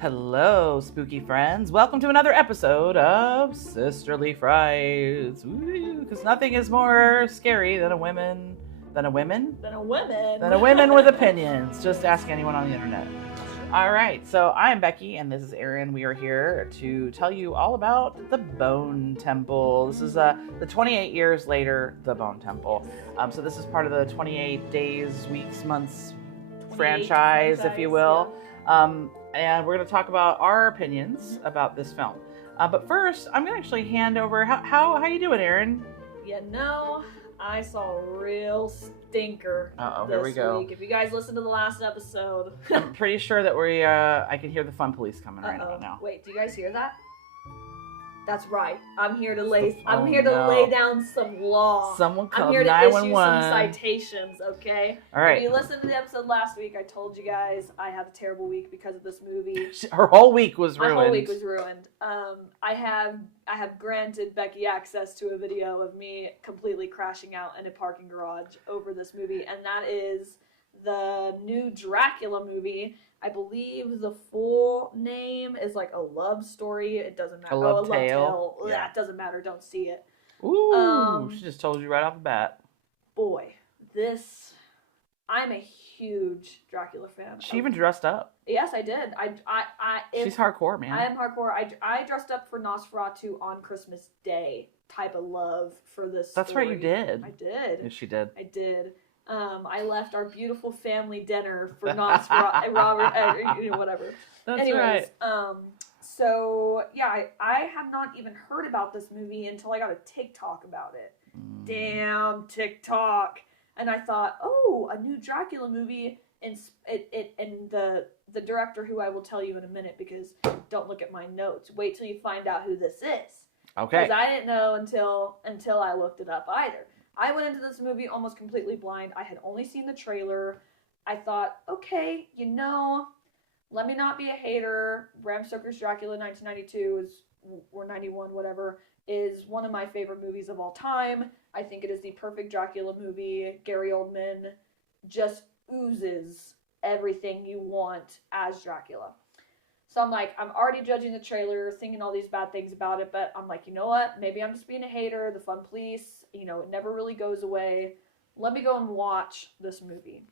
Hello, spooky friends. Welcome to another episode of Sisterly Frights. Because nothing is more scary than a woman with opinions. Just ask anyone on the internet. All right, so I'm Becky, and this is Erinn. We are here to tell you all about the Bone Temple. This is the 28 years later, the Bone Temple. So this is part of the 28 days, weeks, months franchise, if you will. Yeah. And we're going to talk about our opinions about this film. But first, I'm going to actually hand over. How you doing, Erinn? I saw a real stinker. Here we go. Week. If you guys listened to the last episode, I'm pretty sure that I can hear the fun police coming right about now. Wait, do you guys hear that? That's right. I'm here to lay down some law. Someone called I'm here to 911. issue some citations, okay? All right. If you listened to the episode last week, I told you guys I had a terrible week because of this movie. Her whole week was ruined. My whole week was ruined. I have granted Becky access to a video of me completely crashing out in a parking garage over this movie, and that is the new Dracula movie. I believe the full name is like a love story. It doesn't matter. A love tale. Yeah. That doesn't matter. Don't see it. Ooh, she just told you right off the bat. Boy, I'm a huge Dracula fan. She even dressed up. Yes, I did. She's hardcore, man. I am hardcore. I dressed up for Nosferatu on Christmas Day. Type of love for this. That's story. right, you did. I did. Yes, she did. I did. I left our beautiful family dinner for Nosferatu, Robert, whatever. That's Anyways, right. So yeah, I had not even heard about this movie until I got a TikTok about it. Damn TikTok! And I thought, oh, a new Dracula movie, and the director, who I will tell you in a minute, because don't look at my notes. Wait till you find out who this is. Okay. Because I didn't know until I looked it up either. I went into this movie almost completely blind. I had only seen the trailer. I thought, okay, let me not be a hater. Bram Stoker's Dracula 1992 or 91, whatever, is one of my favorite movies of all time. I think it is the perfect Dracula movie. Gary Oldman just oozes everything you want as Dracula. So I'm like, I'm already judging the trailer, thinking all these bad things about it, but I'm like, you know what? Maybe I'm just being a hater. The fun police, it never really goes away. Let me go and watch this movie.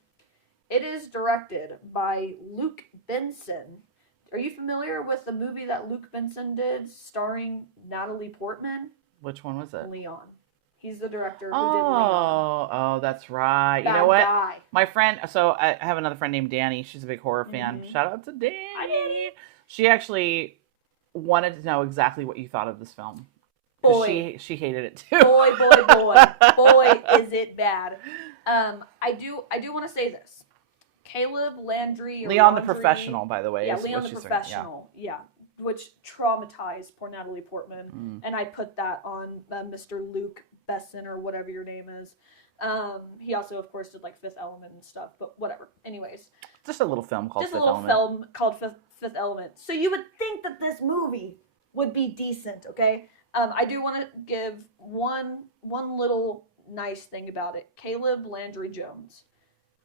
It is directed by Luke Benson. Are you familiar with the movie that Luke Benson did starring Natalie Portman? Which one was it? Leon. He's the director who did Leon. Oh, that's right. Bad you know what? Guy. My friend, so I have another friend named Danny. She's a big horror fan. Shout out to Danny. Hi, Danny. She actually wanted to know exactly what you thought of this film. Boy. She hated it too. Boy. Boy, is it bad. I do want to say this. Caleb Landry. Leon the Professional, by the way. Yeah, Leon the Professional. Yeah. Which traumatized poor Natalie Portman. And I put that on Mr. Luke Besson, or whatever your name is. He also, of course, did like Fifth Element and stuff, but whatever. Anyways. Just a little film called Fifth Element. Film called Fifth Element. So you would think that this movie would be decent, okay? I do want to give one little nice thing about it. Caleb Landry Jones.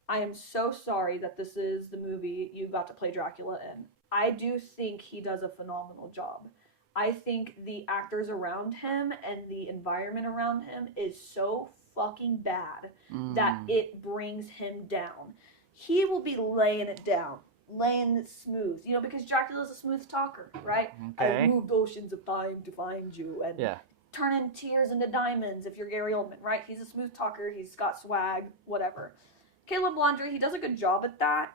I am so sorry that this is the movie you got to play Dracula in. I do think he does a phenomenal job. I think the actors around him and the environment around him is so fucking bad that it brings him down. He will be laying it down, laying it smooth, because Dracula's a smooth talker, right? Okay. I moved oceans of time to find you, and turning tears into diamonds if you're Gary Oldman, right? He's a smooth talker, he's got swag, whatever. Caleb Landry, he does a good job at that,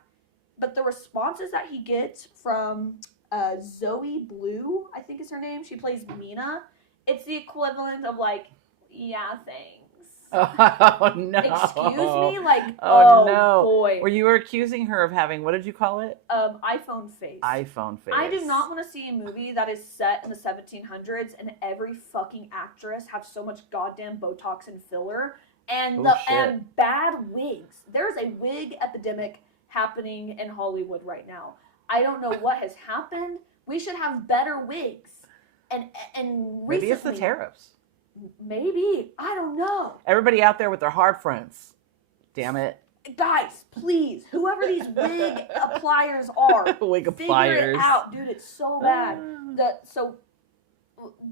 but the responses that he gets from Zoe Blue, I think is her name, she plays Mina, it's the equivalent of like, yeah, thanks. Oh, no. Excuse me? Like, oh no. Boy. Or you were accusing her of having, what did you call it? iPhone face. iPhone face. I do not want to see a movie that is set in the 1700s and every fucking actress have so much goddamn Botox and filler and and bad wigs. There's a wig epidemic happening in Hollywood right now. I don't know what has happened. We should have better wigs. And recently, maybe it's the tariffs. Maybe. I don't know. Everybody out there with their hard fronts. Damn it. Guys, please, whoever these wig appliers are, Wig figure appliers. it out, dude. It's so bad. So,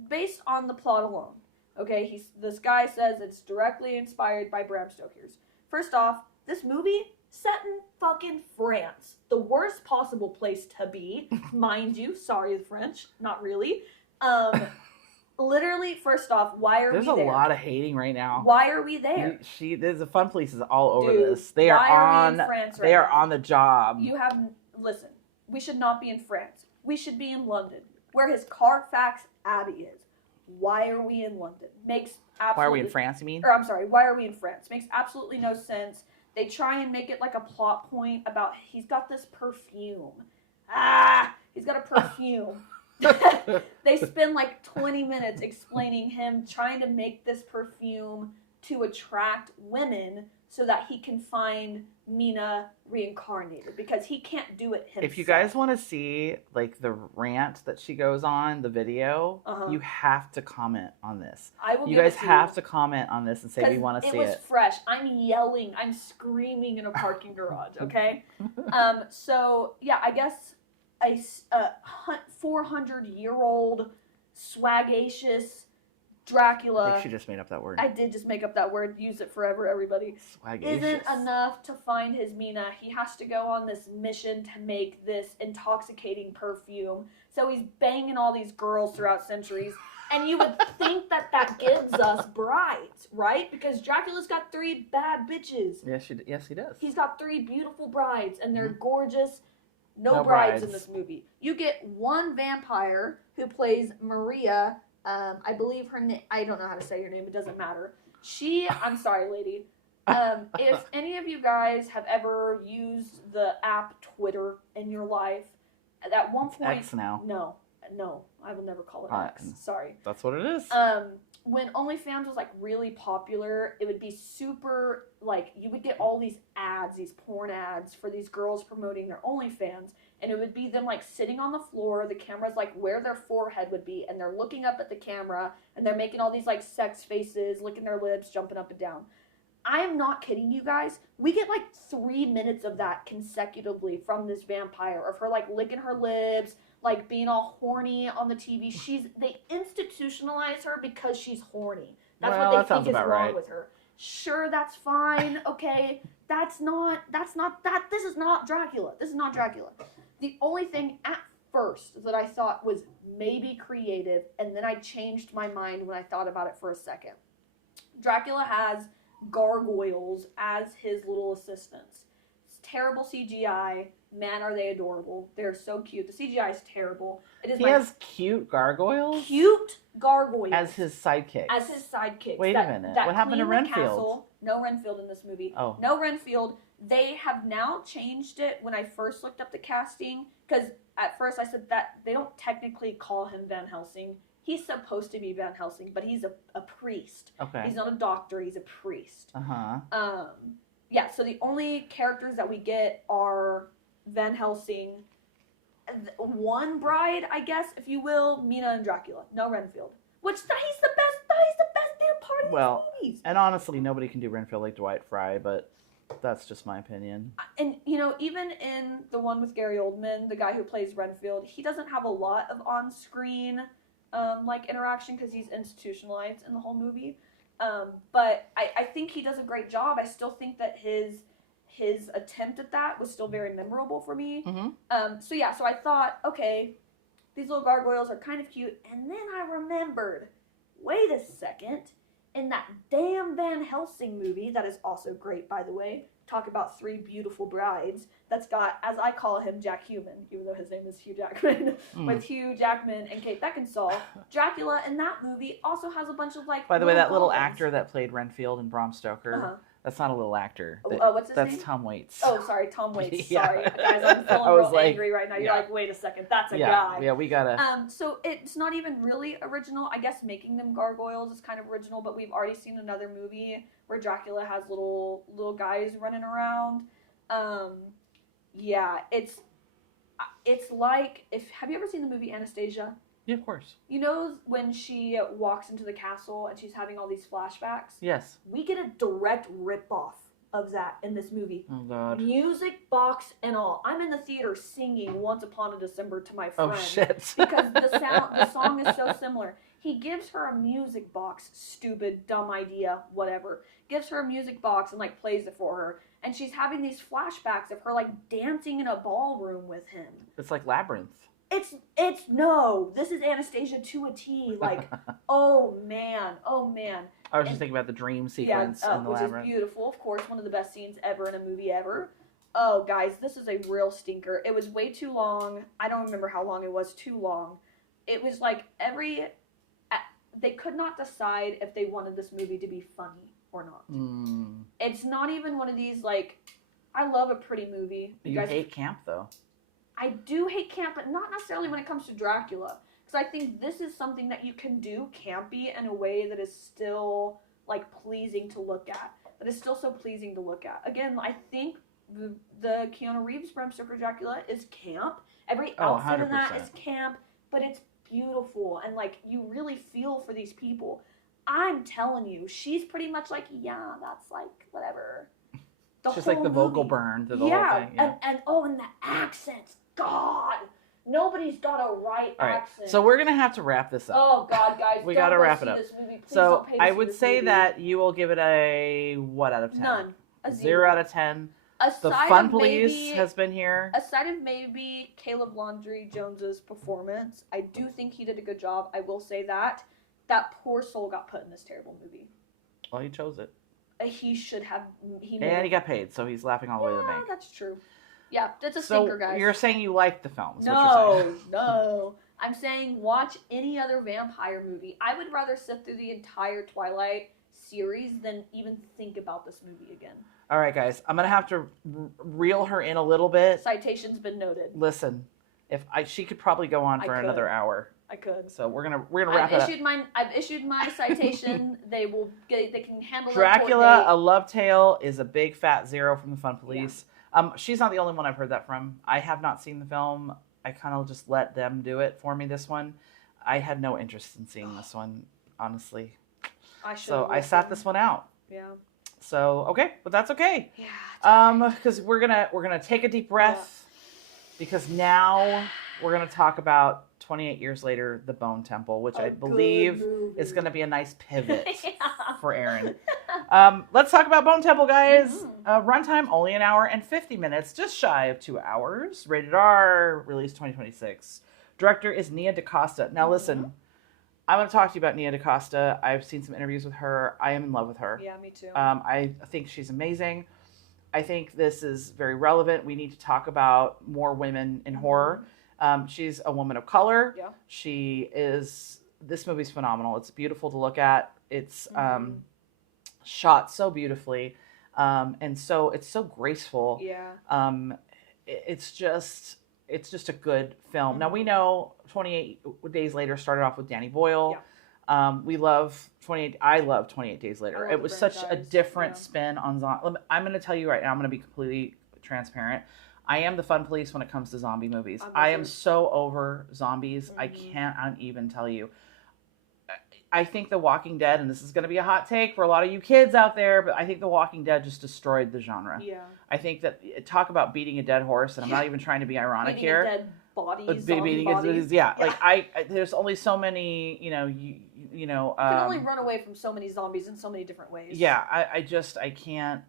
based on the plot alone, okay, this guy says it's directly inspired by Bram Stoker's. First off, this movie set in fucking France, the worst possible place to be, mind you. Sorry, the French, not really. Literally, first off, why are we there? There's a lot of hating right now. Why are we there? There's a fun police is all over Dude, this. They are why we in France right They are now? on the job. Listen, we should not be in France. We should be in London, where his Carfax Abbey is. Why are we in London? Makes absolutely. Why are we in France, you mean? Or I'm sorry, why are we in France? Makes absolutely no sense. They try and make it like a plot point about he's got this perfume. He's got a perfume. They spend like 20 minutes explaining him trying to make this perfume to attract women so that he can find Mina reincarnated, because he can't do it himself. If you guys want to see like the rant that she goes on, the video, you have to comment on this. You guys have to comment on this and say we want to see it. It was fresh. I'm yelling. I'm screaming in a parking garage. Okay. So yeah, I guess a 400-year-old swagacious Dracula. I think she just made up that word. I did just make up that word. Use it forever, everybody. Swagacious. Isn't enough to find his Mina. He has to go on this mission to make this intoxicating perfume. So he's banging all these girls throughout centuries. And you would think that gives us brides, right? Because Dracula's got 3 bad bitches. Yes, he does. He's got 3 beautiful brides, and they're gorgeous. No brides in this movie. You get one vampire who plays Maria. I believe her name. I don't know how to say her name. It doesn't matter. I'm sorry, lady. If any of you guys have ever used the app Twitter in your life, at one point. X now. No, I will never call it X. Sorry. That's what it is. When OnlyFans was like really popular, it would be super like you would get all these ads, these porn ads for these girls promoting their OnlyFans, and it would be them like sitting on the floor, the camera's like where their forehead would be, and they're looking up at the camera, and they're making all these like sex faces, licking their lips, jumping up and down. I am not kidding you guys. We get like 3 minutes of that consecutively from this vampire, of her like licking her lips, like being all horny on the TV. They institutionalize her because she's horny. That's what they think is wrong with her. Sure, that's fine. Okay, this is not Dracula. This is not Dracula. The only thing at first that I thought was maybe creative, and then I changed my mind when I thought about it for a second. Dracula has gargoyles as his little assistants. It's terrible CGI. Man, are they adorable. They're so cute. The CGI is terrible. He has cute gargoyles? Cute gargoyles. As his sidekicks. As his sidekicks. Wait a minute. What happened to Renfield? No Renfield in this movie. Oh. No Renfield. They have now changed it when I first looked up the casting, because at first I said that they don't technically call him Van Helsing. He's supposed to be Van Helsing, but he's a priest. Okay. He's not a doctor. He's a priest. Uh-huh. Yeah, so the only characters that we get are Van Helsing, one bride, I guess, if you will, Mina and Dracula. No Renfield. Which, he's the best damn part of these movies. And honestly, nobody can do Renfield like Dwight Fry, but that's just my opinion. And, even in the one with Gary Oldman, the guy who plays Renfield, he doesn't have a lot of on-screen, interaction because he's institutionalized in the whole movie. But I think he does a great job. I still think that his attempt at that was still very memorable for me. Mm-hmm. So I thought, okay, these little gargoyles are kind of cute. And then I remembered, wait a second, in that damn Van Helsing movie, that is also great, by the way, talk about 3 beautiful brides, that's got, as I call him, Jack Human, even though his name is Hugh Jackman, with Hugh Jackman and Kate Beckinsale. Dracula in that movie also has a bunch of By the way, that little actor that played Renfield and Bram Stoker, that's not a little actor. What's his name? That's Tom Waits. Oh, sorry, Tom Waits. Yeah. Sorry, guys, I'm feeling real angry right now. You're like, wait a second, that's a guy. Yeah, we gotta. So it's not even really original. I guess making them gargoyles is kind of original, but we've already seen another movie where Dracula has little guys running around. Yeah, it's like have you ever seen the movie Anastasia? Yeah, of course. You know when she walks into the castle and she's having all these flashbacks? Yes. We get a direct rip-off of that in this movie. Oh God. Music box and all. I'm in the theater singing Once Upon a December to my friend. Oh shit. Because the song is so similar. He gives her a music box, stupid, dumb idea, whatever. Gives her a music box and like plays it for her. And she's having these flashbacks of her like dancing in a ballroom with him. It's like Labyrinth. No, this is Anastasia to a T. Like, oh man. I was just thinking about the dream sequence in the which Labyrinth. is beautiful. Of course, one of the best scenes ever in a movie ever. Oh, guys, this is a real stinker. It was way too long. I don't remember how long it was. Too long. It was like they could not decide if they wanted this movie to be funny or not. It's not even one of these, like, I love a pretty movie. You hate camp, though. I do hate camp, but not necessarily when it comes to Dracula. Because I think this is something that you can do campy in a way that is still, like, pleasing to look at. That is still so pleasing to look at. Again, I think the Keanu Reeves Bram Stoker Dracula is camp. Every outfit in that is camp, but it's beautiful. And, like, you really feel for these people. I'm telling you, she's pretty much like, yeah, that's, like, whatever. Just like the vocal burn to the whole thing. Yeah, and the accents. God, nobody's got a right accent. So we're gonna have to wrap this up. Oh God, guys, we gotta wrap it up. So I would say that you will give it a what out of 10? None. A 0 out of 10. The Fun Police has been here. Aside of maybe Caleb Laundrie Jones's performance, I do think he did a good job. I will say that poor soul got put in this terrible movie. Well, he chose it. He should have. He got paid, so he's laughing all the way to the bank. That's true. Yeah, that's a stinker, guys. You're saying you liked the film? No. I'm saying watch any other vampire movie. I would rather sit through the entire Twilight series than even think about this movie again. All right, guys. I'm gonna have to reel her in a little bit. Citation's been noted. Listen, she could probably go on for another hour. I could. So we're gonna wrap it up. I've issued my citation. They can handle Dracula, A Love Tale is a big fat 0 from the Fun Police. Yeah. She's not the only one I've heard that from. I have not seen the film. I kind of just let them do it for me. This one, I had no interest in seeing this one, honestly. I sat this one out. Yeah. So okay, but that's okay. Yeah. Because we're gonna take a deep breath, because now we're gonna talk about 28 years later, The Bone Temple, which I believe is going to be a nice pivot for Erinn. Let's talk about Bone Temple, guys. Runtime only 1 hour and 50 minutes, just shy of 2 hours. Rated R, released 2026. Director is Nia DaCosta. Now listen, I'm going to talk to you about Nia DaCosta. I've seen some interviews with her. I am in love with her. Yeah, me too. I think she's amazing. I think this is very relevant. We need to talk about more women in horror. She's a woman of color. Yeah. This movie's phenomenal. It's beautiful to look at. It's shot so beautifully. And so it's so graceful. Yeah. It's just a good film. Now we know 28 Days Later started off with Danny Boyle. Yeah. We love 28. I love 28 Days Later. It was such a different spin on zombie. I'm going to tell you right now, I'm going to be completely transparent. I am the Fun Police when it comes to zombie movies. I am so over zombies. I can't even tell you. I think The Walking Dead, and this is going to be a hot take for a lot of you kids out there, but I think The Walking Dead just destroyed the genre. Yeah. I think that, talk about beating a dead horse, and I'm not even trying to be ironic here. Dead bodies, bodies. Like there's only so many, you can only run away from so many zombies in so many different ways. Yeah, I can't.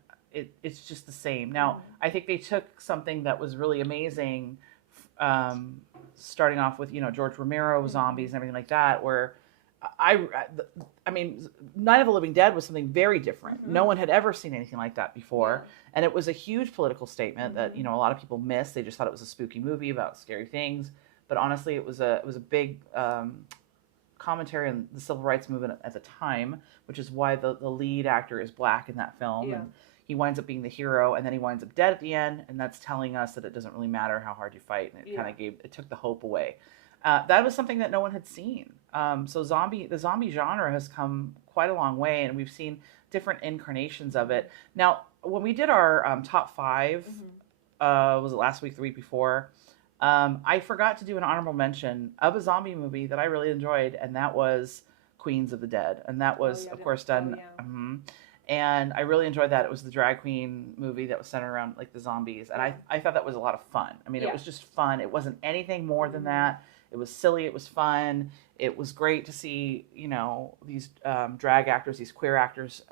It's just the same. Now, I think they took something that was really amazing, starting off with, George Romero zombies and everything like that, where I mean, Night of the Living Dead was something very different. No one had ever seen anything like that before. Yeah. And it was a huge political statement that, a lot of people missed. They just thought it was a spooky movie about scary things. But honestly, it was a big commentary on the civil rights movement at the time, which is why the lead actor is black in that film. Yeah. And he winds up being the hero, and then he winds up dead at the end, and that's telling us that it doesn't really matter how hard you fight, and it took the hope away. That was something that no one had seen. So the zombie genre has come quite a long way, and we've seen different incarnations of it. Now, when we did our top 5, was it last week, the week before, I forgot to do an honorable mention of a zombie movie that I really enjoyed, and that was Queens of the Dead, and that was, of course, done. And I really enjoyed that. It was the drag queen movie that was centered around like the zombies. And I thought that was a lot of fun. I mean, it was just fun. It wasn't anything more than that. It was silly. It was fun. It was great to see, you know, these drag actors, these queer actors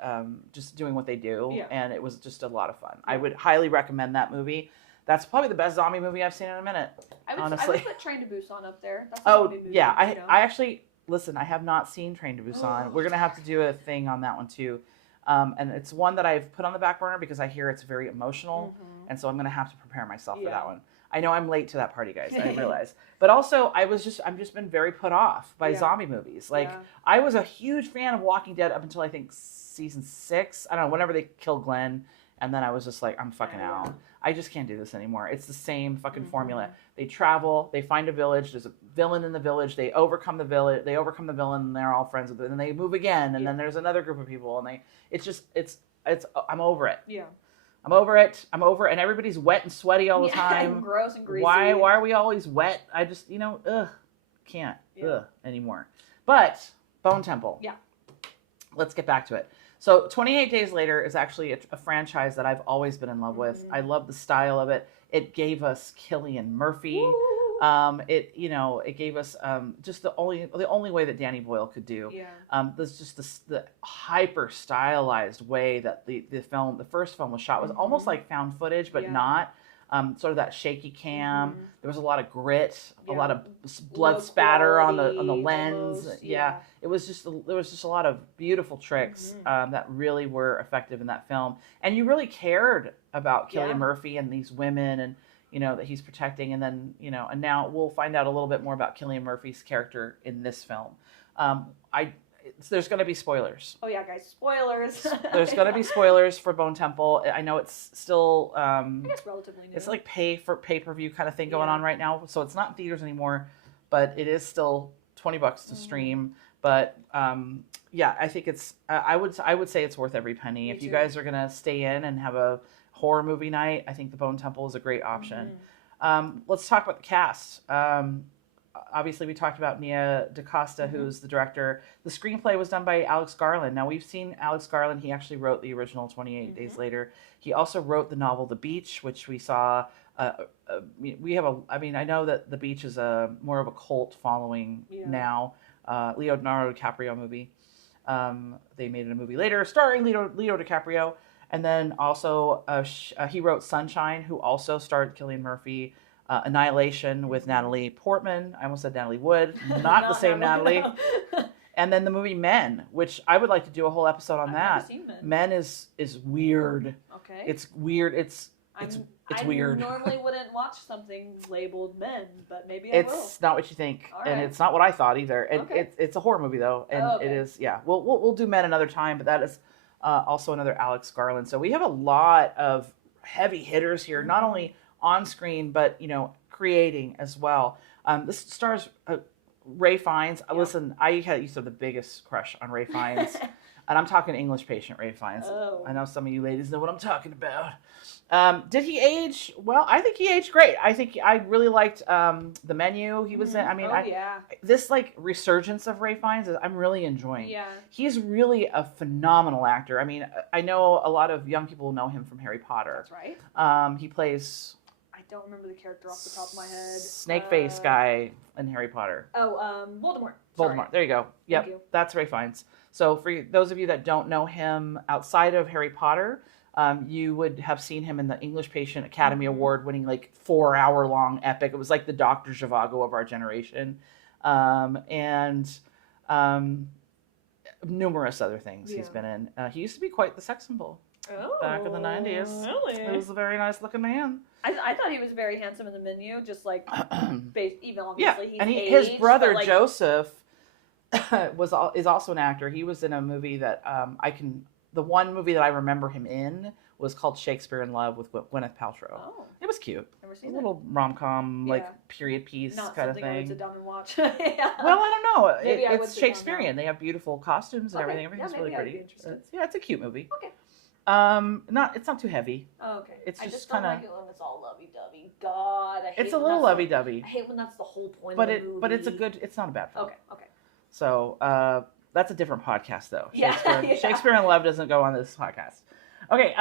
just doing what they do. Yeah. And it was just a lot of fun. I would highly recommend that movie. That's probably the best zombie movie I've seen in a minute, honestly. I would put Train to Busan up there. That's a Oh, zombie movie, yeah. you know? I actually, listen, I have not seen Train to Busan. We're going to have to do a thing on that one, too. And it's one that I've put on the back burner because I hear it's very emotional. And so I'm going to have to prepare myself for that one. I know I'm late to that party, guys. I realize. But also, I've just been very put off by zombie movies. Like, I was a huge fan of Walking Dead up until, I think, season 6. I don't know, whenever they killed Glenn. And then I was just like, I'm fucking out. I just can't do this anymore. It's the same fucking formula. They travel, they find a village, there's a villain in the village, they overcome the villain, and they're all friends with it, and they move again, and then there's another group of people, and I'm over it. Yeah. I'm over it, and everybody's wet and sweaty all the time. And gross and greasy. Why are we always wet? I just, can't anymore. But, Bone Temple. Yeah. Let's get back to it. So 28 Days Later is actually a franchise that I've always been in love with. I love the style of it. It gave us Cillian Murphy. It gave us just the only way that Danny Boyle could do. Yeah. There's just the hyper stylized way that the first film was shot was almost like found footage, but not. Sort of that shaky cam. There was a lot of grit, a lot of blood spatter on the lens. Almost, there was just a lot of beautiful tricks that really were effective in that film, and you really cared about Cillian Murphy and these women, and that he's protecting, and then and now we'll find out a little bit more about Cillian Murphy's character in this film. There's going to be spoilers. Oh yeah, guys, spoilers. There's going to be spoilers for Bone Temple. I know it's still I guess relatively new. It's like pay-per-view kind of thing going on right now. So it's not in theaters anymore, but it is still $20 to stream. But I think it's I would say it's worth every penny. If you guys are going to stay in and have a horror movie night, I think the Bone Temple is a great option. Let's talk about the cast. Obviously, we talked about Nia DaCosta, who's the director. The screenplay was done by Alex Garland. Now, we've seen Alex Garland. He actually wrote the original 28 Days Later. He also wrote the novel The Beach, which we saw. I know that The Beach is more of a cult following now. Leonardo DiCaprio movie. They made it a movie later starring Leo DiCaprio. And then also he wrote Sunshine, who also starred Cillian Murphy. Annihilation with Natalie Portman. I almost said Natalie Wood. Not the same Natalie. And then the movie Men, which I would like to do a whole episode on that. Never seen Men. Men is weird. Okay. It's weird. It's weird. I normally wouldn't watch something labeled Men, but maybe I will. It's not what you think, All and right. it's not what I thought either. And Okay. it's a horror movie though, and it is. Yeah, we'll do Men another time, but that is also another Alex Garland. So we have a lot of heavy hitters here, not only on screen, but creating as well. This stars Ray Fiennes. Listen, I used to have the biggest crush on Ray Fiennes, and I'm talking English Patient Ray Fiennes. Oh. I know some of you ladies know what I'm talking about. Did he age well? I think he aged great. I think I really liked The Menu he was in. I mean, this like resurgence of Ray Fiennes, I'm really enjoying. Yeah. He's really a phenomenal actor. I mean, I know a lot of young people know him from Harry Potter. That's right. He plays... I don't remember the character off the top of my head. Snake face guy in Harry Potter. Voldemort. Voldemort. There you go. Yep, that's Ray Fiennes. So for those of you that don't know him outside of Harry Potter, you would have seen him in the English Patient Academy Award winning like 4-hour long epic. It was like the Dr. Zhivago of our generation. And numerous other things he's been in. He used to be quite the sex symbol. Back in the 90s. Really? He was a very nice looking man. I thought he was very handsome in The Menu, just like, even obviously he's and aged, his brother but, like, Joseph is also an actor. He was in a movie that the one movie that I remember him in was called Shakespeare in Love with Gwyneth Paltrow. Oh. It was cute. Never seen a it. little rom-com, like period piece Not kind of something I would thing. sit down and watch. Well, I don't know. Maybe I would It's sit down Shakespearean. They have beautiful costumes and everything. Everything's maybe really I'd be pretty. interested. It's a cute movie. Okay. It's not too heavy. Oh, okay. It's I just just don't kinda- like it when it's all lovey-dovey. God, I hate It's a when little that's lovey-dovey. I hate when that's the whole point But of the movie. it's a good. It's not a bad film. Okay. So that's a different podcast though. Yeah, Shakespeare, yeah. Shakespeare in Love doesn't go on this podcast. Okay,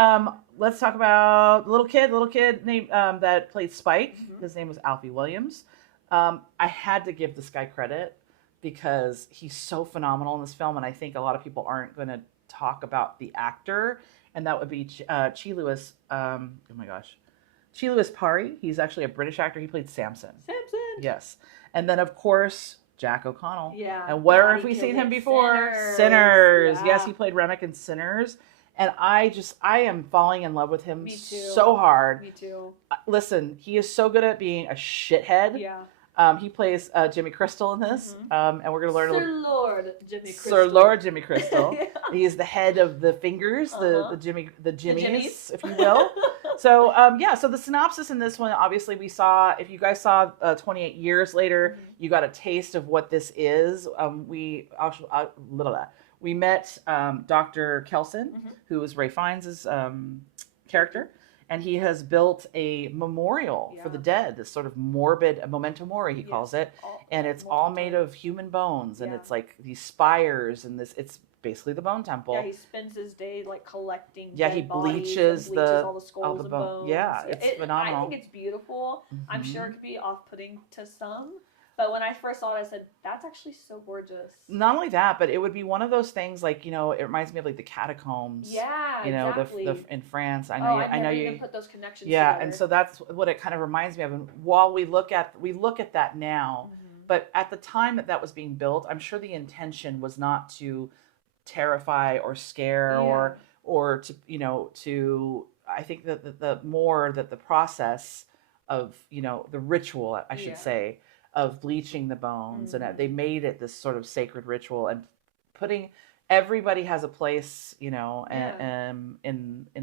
let's talk about the little kid named that played Spike. Mhm. His name was Alfie Williams. I had to give this guy credit because he's so phenomenal in this film, and I think a lot of people aren't going to talk about the actor, and that would be Chi Lewis. Oh my gosh, Chi Lewis Pari. He's actually a British actor. He played Samson. Yes, and then of course Jack O'Connell. Yeah. And where God, have we he seen killed him it. before? Sinners. Sinners. Yeah. Yes, he played Remick in Sinners. And I am falling in love with him Me too. so hard. Me too. Listen, he is so good at being a shithead. Yeah. He plays Jimmy Crystal in this. Mhm. And we're going to learn Sir Lord Jimmy Crystal. Sir Lord Jimmy Crystal. Yeah. He is the head of the fingers, Uh-huh. the Jimmies, Jimmies. if you will. So so the synopsis in this one, obviously we saw, if you guys saw 28 years later, Mhm. you got a taste of what this is. We met Dr. Kelson, Mhm. who is Ray Fiennes' character, and he has built a memorial for the Yeah. dead, this sort of morbid memento mori, he calls it. And it's all made of human bones, and Yeah. it's like these spires, and it's basically the bone temple. Yeah, he spends his day like collecting. Yeah, dead he bodies bleaches and the- all the skulls all the and bone- bones. yeah, it's phenomenal. I think it's beautiful. I'm Mhm. sure it could be off-putting to some, but when I first saw it, I said, "That's actually so gorgeous." Not only that, but it would be one of those things like, it reminds me of like the catacombs. Yeah, The exactly. in France. I I know never you. even put those connections. Yeah, together. and so that's what it kind of reminds me of. And while we look at that now, Mhm. but at the time that was being built, I'm sure the intention was not to terrify or scare Yeah. or to I think that the process of the ritual, I should Yeah. say, of bleaching the bones, Mhm. and they made it this sort of sacred ritual, and putting everybody has a place in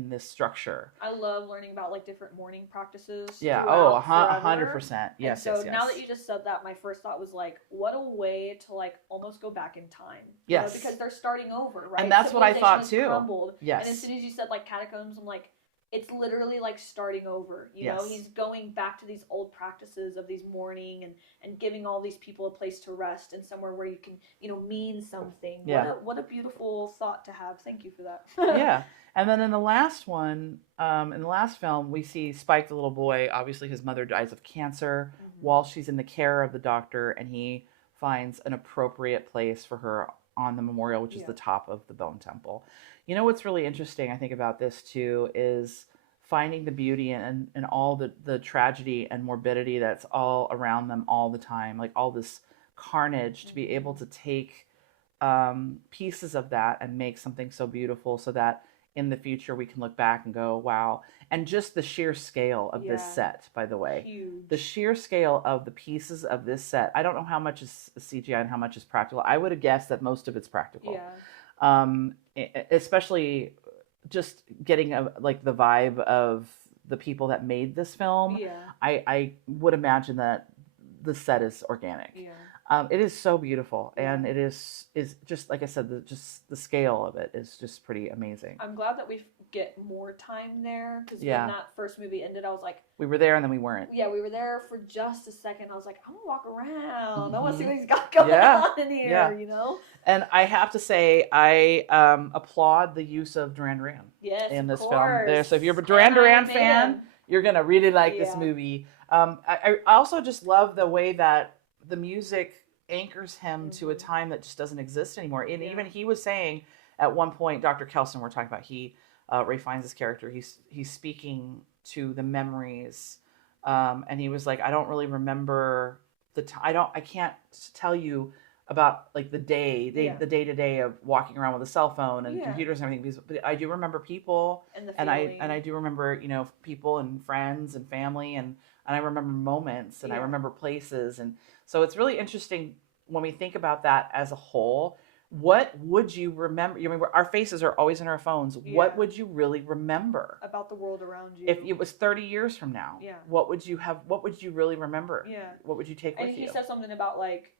this structure. I love learning about like different mourning practices. Yeah. throughout 100%. forever. Yes. And so yes. now that you just said that, my first thought was like, what a way to like almost go back in time. Yes. Because they're starting over, right? And that's what I thought, Civilization has too. crumbled. Yes. And as soon as you said like catacombs, I'm like, it's literally like starting over. You know, Yes. he's going back to these old practices of these mourning and giving all these people a place to rest and somewhere where you can, mean something. Yeah. What a beautiful thought to have. Thank you for that. Yeah. And then in the last one, in the last film, we see Spike, the little boy. Obviously, his mother dies of cancer Mhm. while she's in the care of the doctor, and he finds an appropriate place for her on the memorial, which is Yeah. the top of the bone temple. What's really interesting, I think, about this too, is finding the beauty and all the tragedy and morbidity that's all around them all the time, like all this carnage, to be able to take pieces of that and make something so beautiful, so that in the future we can look back and go, wow. And just the sheer scale of this Yeah. set, by the way. Huge. The sheer scale of the pieces of this set. I don't know how much is CGI and how much is practical. I would have guessed that most of it's practical. Yeah. Especially just getting like the vibe of the people that made this film. Yeah. I would imagine that the set is organic. Yeah. It is so beautiful, and Yeah. it is just like I said, the scale of it is just pretty amazing. I'm glad that we get more time there because Yeah. when that first movie ended, I was like, We were there and then we weren't. yeah, we were there for just a second. I was like, I'm gonna walk around. I want to see Mhm. what he's got going Yeah. on in here. Yeah. And I have to say, I applaud the use of Duran Duran Yes, in this of film. course. So if you're a Duran Duran Iron fan, Maiden. you're gonna really like this Yeah. movie. I also just love the way that the music anchors him to a Mhm. time that just doesn't exist anymore. And Yeah. even he was saying at one point, Dr. Kelson, we're talking about, Ray Fiennes' character, he's speaking to the memories, and he was like, I don't really remember I can't tell you about like the Yeah. day-to-day of walking around with a cell phone and Yeah. computers and everything, but I do remember people, And the and feeling. I do remember people and friends and family, and I remember moments, and I Yeah. remember places, and so it's really interesting when we think about that as a whole. What would you remember? Our faces are always in our phones. What Yeah. would you really remember about the world around you. if it was 30 years from now? Yeah. What would you have? What would you really remember? Yeah. What would you take And with he you? said something about like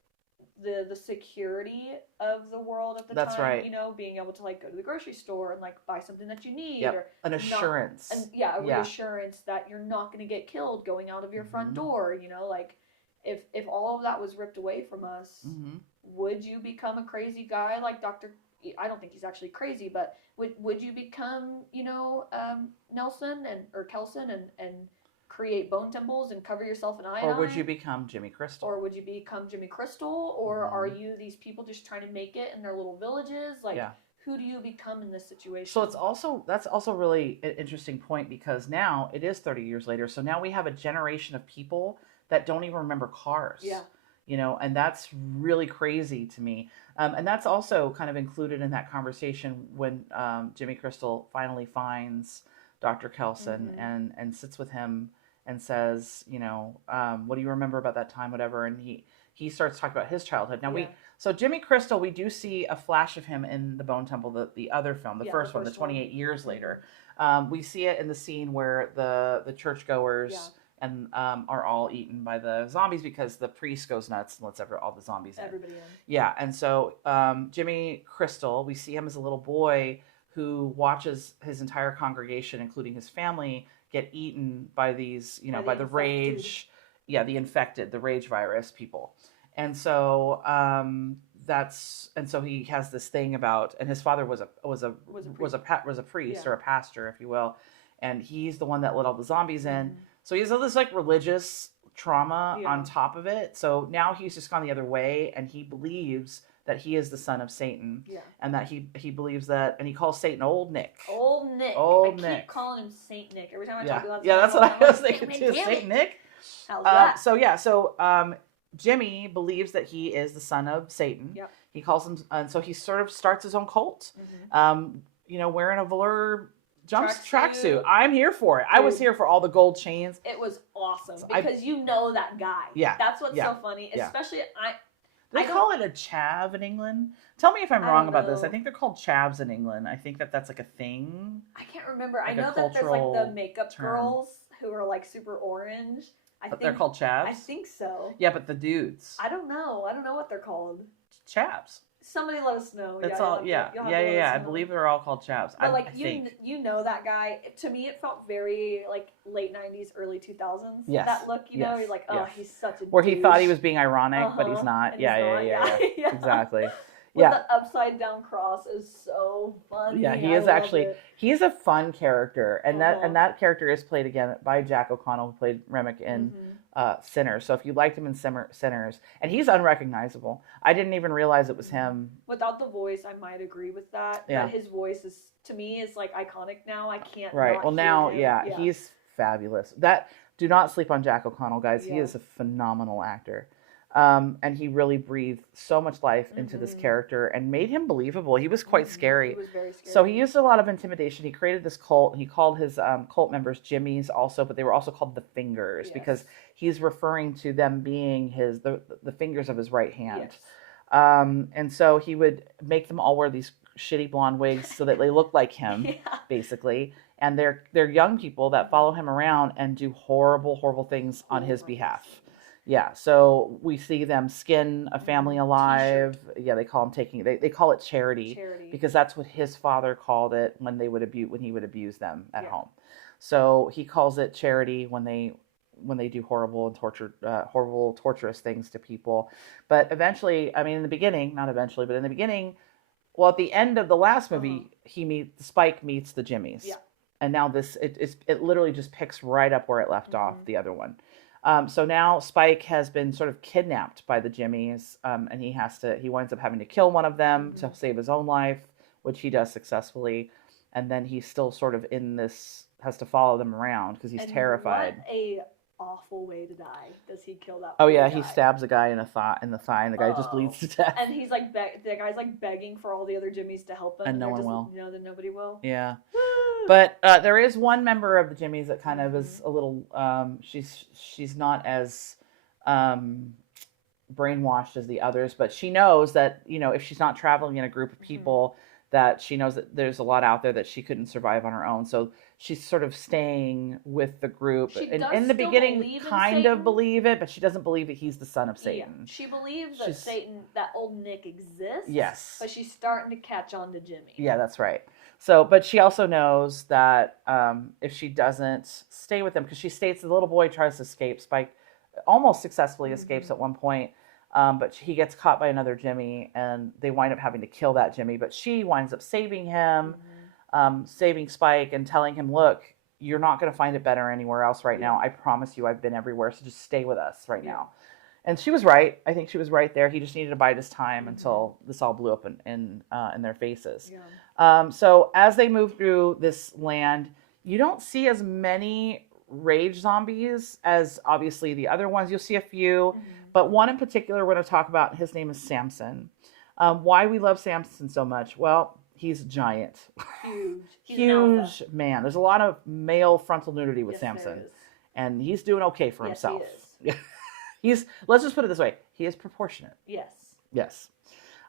the security of the world at the That's time. right. Being able to like go to the grocery store and like buy something that you need, Yep. or An not- assurance. and yeah, a Yeah. reassurance that you're not going to get killed going out of your front Mhm. door. Like if all of that was ripped away from us, Mhm. would you become a crazy guy like Dr. I don't think he's actually crazy, but would you become, Nelson or Kelson and create bone temples and cover yourself in iodine? Or would you become Jimmy Crystal? Or would you become Jimmy Crystal? Or are you these people just trying to make it in their little villages? Like, who do you become in this situation? So that's also really an interesting point, because now it is 30 years later. So now we have a generation of people that don't even remember cars. Yeah. And that's really crazy to me. And that's also kind of included in that conversation when Jimmy Crystal finally finds Dr. Kelson and sits with him and says, what do you remember about that time, whatever. And he starts talking about his childhood. Now so Jimmy Crystal, we do see a flash of him in the Bone Temple, the other film, the first one, the 28 years later. We see it in the scene where the churchgoers and are all eaten by the zombies because the priest goes nuts and lets all the zombies in. Everybody in. Yeah, and so Jimmy Crystal, we see him as a little boy who watches his entire congregation, including his family, get eaten by these, by the rage, the infected, the rage virus people. And so so he has this thing about, and his father was a priest or a pastor, if you will, and he's the one that let all the zombies in. So he has all this like religious trauma on top of it. So now he's just gone the other way, and he believes that he is the son of Satan, and that he believes that, and he calls Satan Old Nick. Old Nick. I keep calling him Saint Nick every time I talk about. Yeah, that's what I was thinking too. Saint Nick. How's that? So Jimmy believes that he is the son of Satan. Yep. He calls him, and so he sort of starts his own cult. Wearing a velour tracksuit. I'm here for it. Dude, I was here for all the gold chains. It was awesome because you know that guy. Yeah, that's what's so funny. Especially They call it a chav in England. Tell me if I'm wrong about this. I think they're called chavs in England. I think that's like a thing. I can't remember. Like I know that there's like the makeup girls who are like super orange. But they're called chavs? I think so. Yeah, but the dudes. I don't know. I don't know what they're called. Chavs. Somebody let us know. That's all. I believe they're all called chavs. But like you know that guy. To me, it felt very like late '90s, early 2000s. Yes. That look, you're like, he's such a. Where he thought he was being ironic, but he's not. Yeah. Exactly. With the upside down cross is so funny. Yeah, he is actually. He's a fun character, and that character is played again by Jack O'Connell, who played Remick in Sinners. So if you liked him in Sinners, and he's unrecognizable. I didn't even realize it was him. Without the voice, I might agree with that. Yeah. But his voice is, to me, is like iconic now. I can't. Right. Well, now, he's fabulous. Do not sleep on Jack O'Connell, guys. He is a phenomenal actor. And he really breathed so much life into this character and made him believable. He was quite scary. He was very scary. So he used a lot of intimidation. He created this cult. He called his cult members Jimmies also, but they were also called the Fingers because he's referring to them being the fingers of his right hand. Yes. And so he would make them all wear these shitty blonde wigs so that they look like him, basically. And they're young people that follow him around and do horrible, horrible things on his behalf. Yeah, so we see them skin a family alive. T-shirt. Yeah, they call them they call it charity because that's what his father called it when he would abuse them at home. So he calls it charity when they do horrible and torturous things to people. But eventually, I mean, in the beginning, not eventually, but in the beginning, well, at the end of the last movie, Spike meets the Jimmies. Yeah. And now it literally just picks right up where it left off, the other one. So now Spike has been sort of kidnapped by the Jimmies, and he winds up having to kill one of them to save his own life, which he does successfully. And then he's still sort of has to follow them around because he's terrified. What a awful way to die. Does he kill that? Oh yeah, he stabs a guy in the thigh, and the guy just bleeds to death. And he's like, the guy's like begging for all the other Jimmies to help him, and no one will. No, then nobody will. Yeah. But there is one member of the Jimmies that kind of is a little. She's not as brainwashed as the others, but she knows that if she's not traveling in a group of people, that she knows that there's a lot out there that she couldn't survive on her own. So she's sort of staying with the group. And in the beginning, kind of believe it, but she doesn't believe that he's the son of Satan. Yeah. She believes that that old Nick exists. Yes. But she's starting to catch on to Jimmy. Yeah, that's right. So, but she also knows that if she doesn't stay with him, because she states the little boy tries to escape, Spike almost successfully escapes at one point. But he gets caught by another Jimmy, and they wind up having to kill that Jimmy. But she winds up saving him, saving Spike, and telling him, "Look, you're not going to find it better anywhere else right now. I promise you, I've been everywhere, so just stay with us right now." And she was right. I think she was right there. He just needed to bide his time until this all blew up in their faces. So as they move through this land, you don't see as many rage zombies as obviously the other ones. You'll see a few, but one in particular we're going to talk about. His name is Samson. Why we love Samson so much? Well, he's giant. Huge. Huge man. There's a lot of male frontal nudity with Samson. And he's doing okay for himself. He is. Let's just put it this way. He is proportionate. Yes.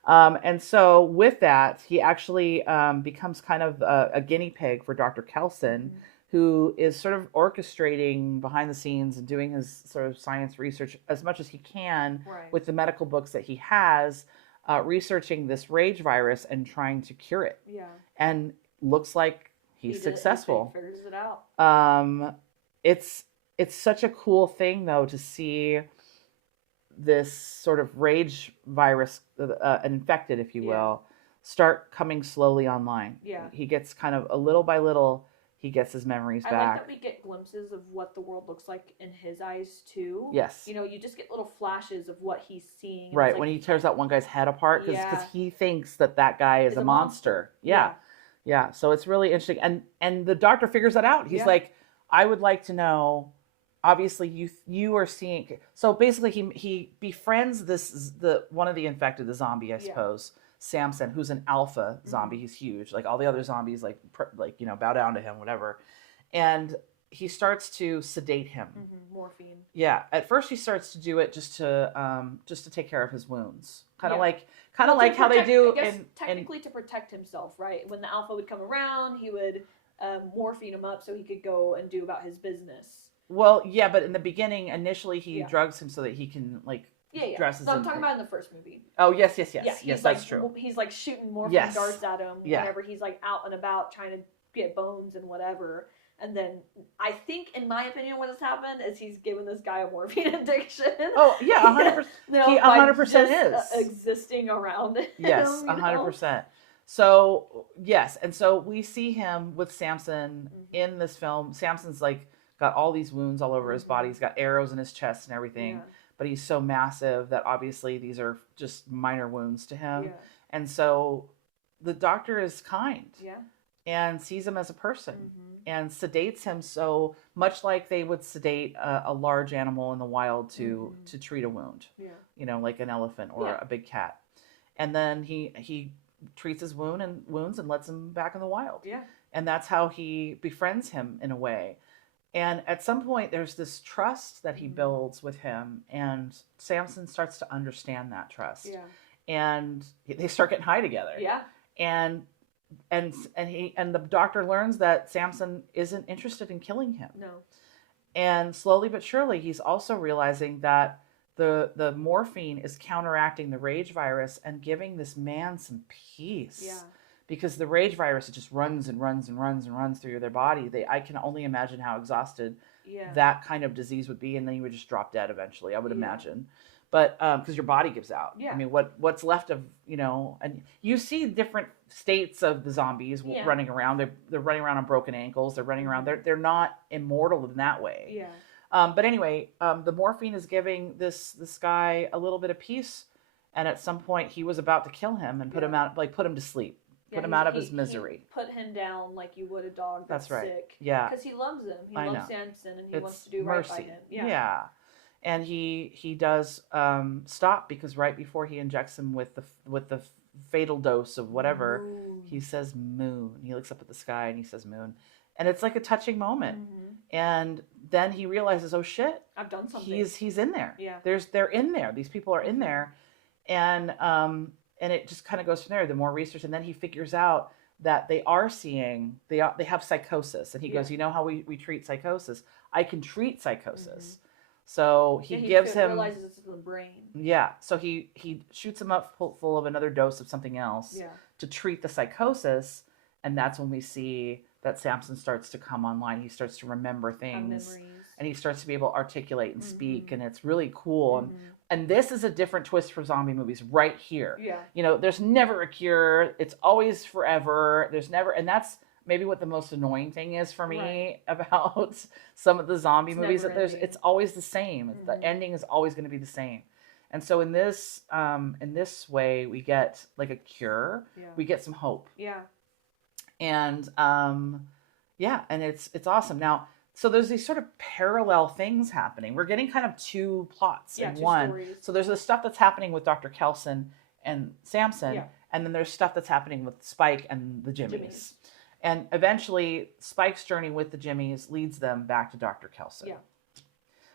And so with that, he actually becomes kind of a guinea pig for Dr. Kelson, who is sort of orchestrating behind the scenes and doing his sort of science research as much as he can with the medical books that he has, researching this rage virus and trying to cure it. And looks like he's successful. He figures it out. It's such a cool thing, though, to see this sort of rage virus, infected, if you will, start coming slowly online. He gets kind of, a little by little, he gets his memories back. I like that we get glimpses of what the world looks like in his eyes, too. Yes. You know, you just get little flashes of what he's seeing. Right, like, when he tears that one guy's head apart, because he thinks that guy is a monster. Yeah, so it's really interesting. And the doctor figures that out. He's like, I would like to know... Obviously, you are seeing. So basically, he befriends one of the infected, the zombie, I suppose, Samson, who's an alpha zombie. He's huge, like all the other zombies, like bow down to him, whatever. And he starts to sedate him. Morphine. Yeah. At first, he starts to do it just to take care of his wounds, kind of like how they do. Technically, to protect himself, right? When the alpha would come around, he would morphine him up so he could go and do about his business. Well, yeah, but in the beginning, initially, he drugs him so that he can, dresses him. I'm talking about in the first movie. Oh, yes, that's true. He's, shooting morphine darts at him whenever he's, out and about trying to get bones and whatever. And then, I think, in my opinion, what has happened is he's given this guy a morphine addiction. Oh, yeah, 100%. He 100% is. Existing around him. Yes, 100%. So, yes, and so we see him with Samson in this film. Samson's, got all these wounds all over his body. He's got arrows in his chest and everything. But he's so massive that obviously these are just minor wounds to him. And so the doctor is kind. And sees him as a person. And sedates him so much like they would sedate a large animal in the wild to treat a wound. You know, like an elephant or a big cat. And then he treats his wounds and lets him back in the wild. And that's how he befriends him in a way. And at some point, there's this trust that he builds with him, and Samson starts to understand that trust. And they start getting high together. And the doctor learns that Samson isn't interested in killing him. And slowly but surely, he's also realizing that the morphine is counteracting the rage virus and giving this man some peace. Because the rage virus, it just runs and runs and runs and runs through their body. I can only imagine how exhausted that kind of disease would be, and then you would just drop dead eventually, I would imagine. But because your body gives out. I mean, what's left of, and you see different states of the zombies running around. They're running around on broken ankles. They're running around. They're not immortal in that way. But anyway, the morphine is giving this guy a little bit of peace, and at some point he was about to kill him and put him to sleep. Put him out of his misery. Put him down like you would a dog that's sick. Because he loves him. He loves Samson, and he wants to do right by him. And he does stop, because right before he injects him with the fatal dose of whatever, he says moon. He looks up at the sky and he says moon. And it's like a touching moment. And then he realizes, oh shit, I've done something. He's in there. They're in there. These people are in there. And it just kind of goes from there. The more research, and then he figures out that they have psychosis. And he goes, you know how we treat psychosis? I can treat psychosis. So he realizes it's in the brain. So he shoots him up full of another dose of something else to treat the psychosis. And that's when we see that Samson starts to come online. He starts to remember things. And he starts to be able to articulate and speak. And it's really cool. And And this is a different twist for zombie movies right here. Yeah. You know, there's never a cure. It's always forever. There's never, and that's maybe what the most annoying thing is for me about some of the zombie movies, that it's always the same. Mm-hmm. The ending is always going to be the same. And so in this way, we get like a cure. Yeah. We get some hope. Yeah. And and it's awesome. Now, so there's these sort of parallel things happening. We're getting kind of two plots in one. Stories. So there's the stuff that's happening with Dr. Kelson and Samson, and then there's stuff that's happening with Spike and the Jimmies. And eventually, Spike's journey with the Jimmies leads them back to Dr. Kelson. Yeah.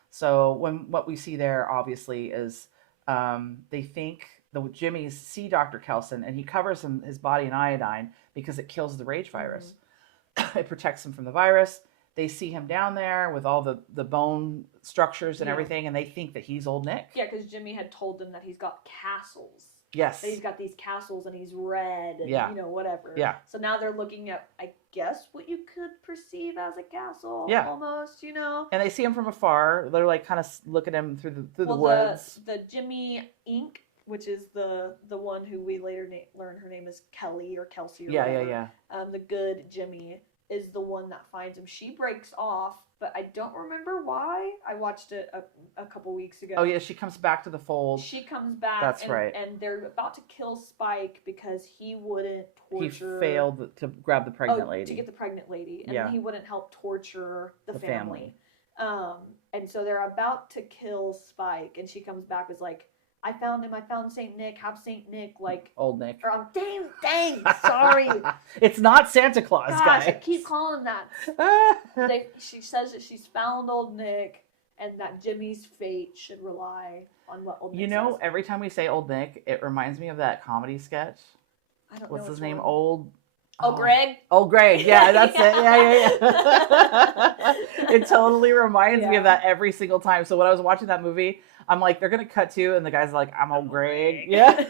So what we see there, obviously, is they think the Jimmies see Dr. Kelson, and he covers his body in iodine because it kills the rage virus. Mm-hmm. It protects him from the virus. They see him down there with all the bone structures and everything, and they think that he's Old Nick. Yeah, because Jimmy had told them that he's got castles. Yes. That he's got these castles and he's red and, whatever. Yeah. So now they're looking at, I guess, what you could perceive as a castle. Yeah. Almost, And they see him from afar. They're like kind of looking at him through the woods. The Jimmy Inc., which is the one who we later learn her name is Kelly or Kelsey or whatever. Yeah. The good Jimmy is the one that finds him. She breaks off, but I don't remember why. I watched it a couple weeks ago. Oh, yeah, she comes back to the fold. She comes back. That's right. And they're about to kill Spike because he wouldn't torture... He failed to grab the pregnant lady. To get the pregnant lady. And he wouldn't help torture the family. And so they're about to kill Spike, and she comes back as like, I found him. I found Saint Nick. Have Saint Nick, like Old Nick. Or dang, sorry. It's not Santa Claus, guys. I keep calling him that. She says that she's found Old Nick, and that Jimmy's fate should rely on what Old Nick says. Every time we say Old Nick, it reminds me of that comedy sketch. I don't know. What's his name? Old Greg? Old Greg, yeah, that's it. Yeah. It totally reminds me of that every single time. So when I was watching that movie, I'm like, they're going to cut to, and the guy's like, I'm Old Greg. Yeah.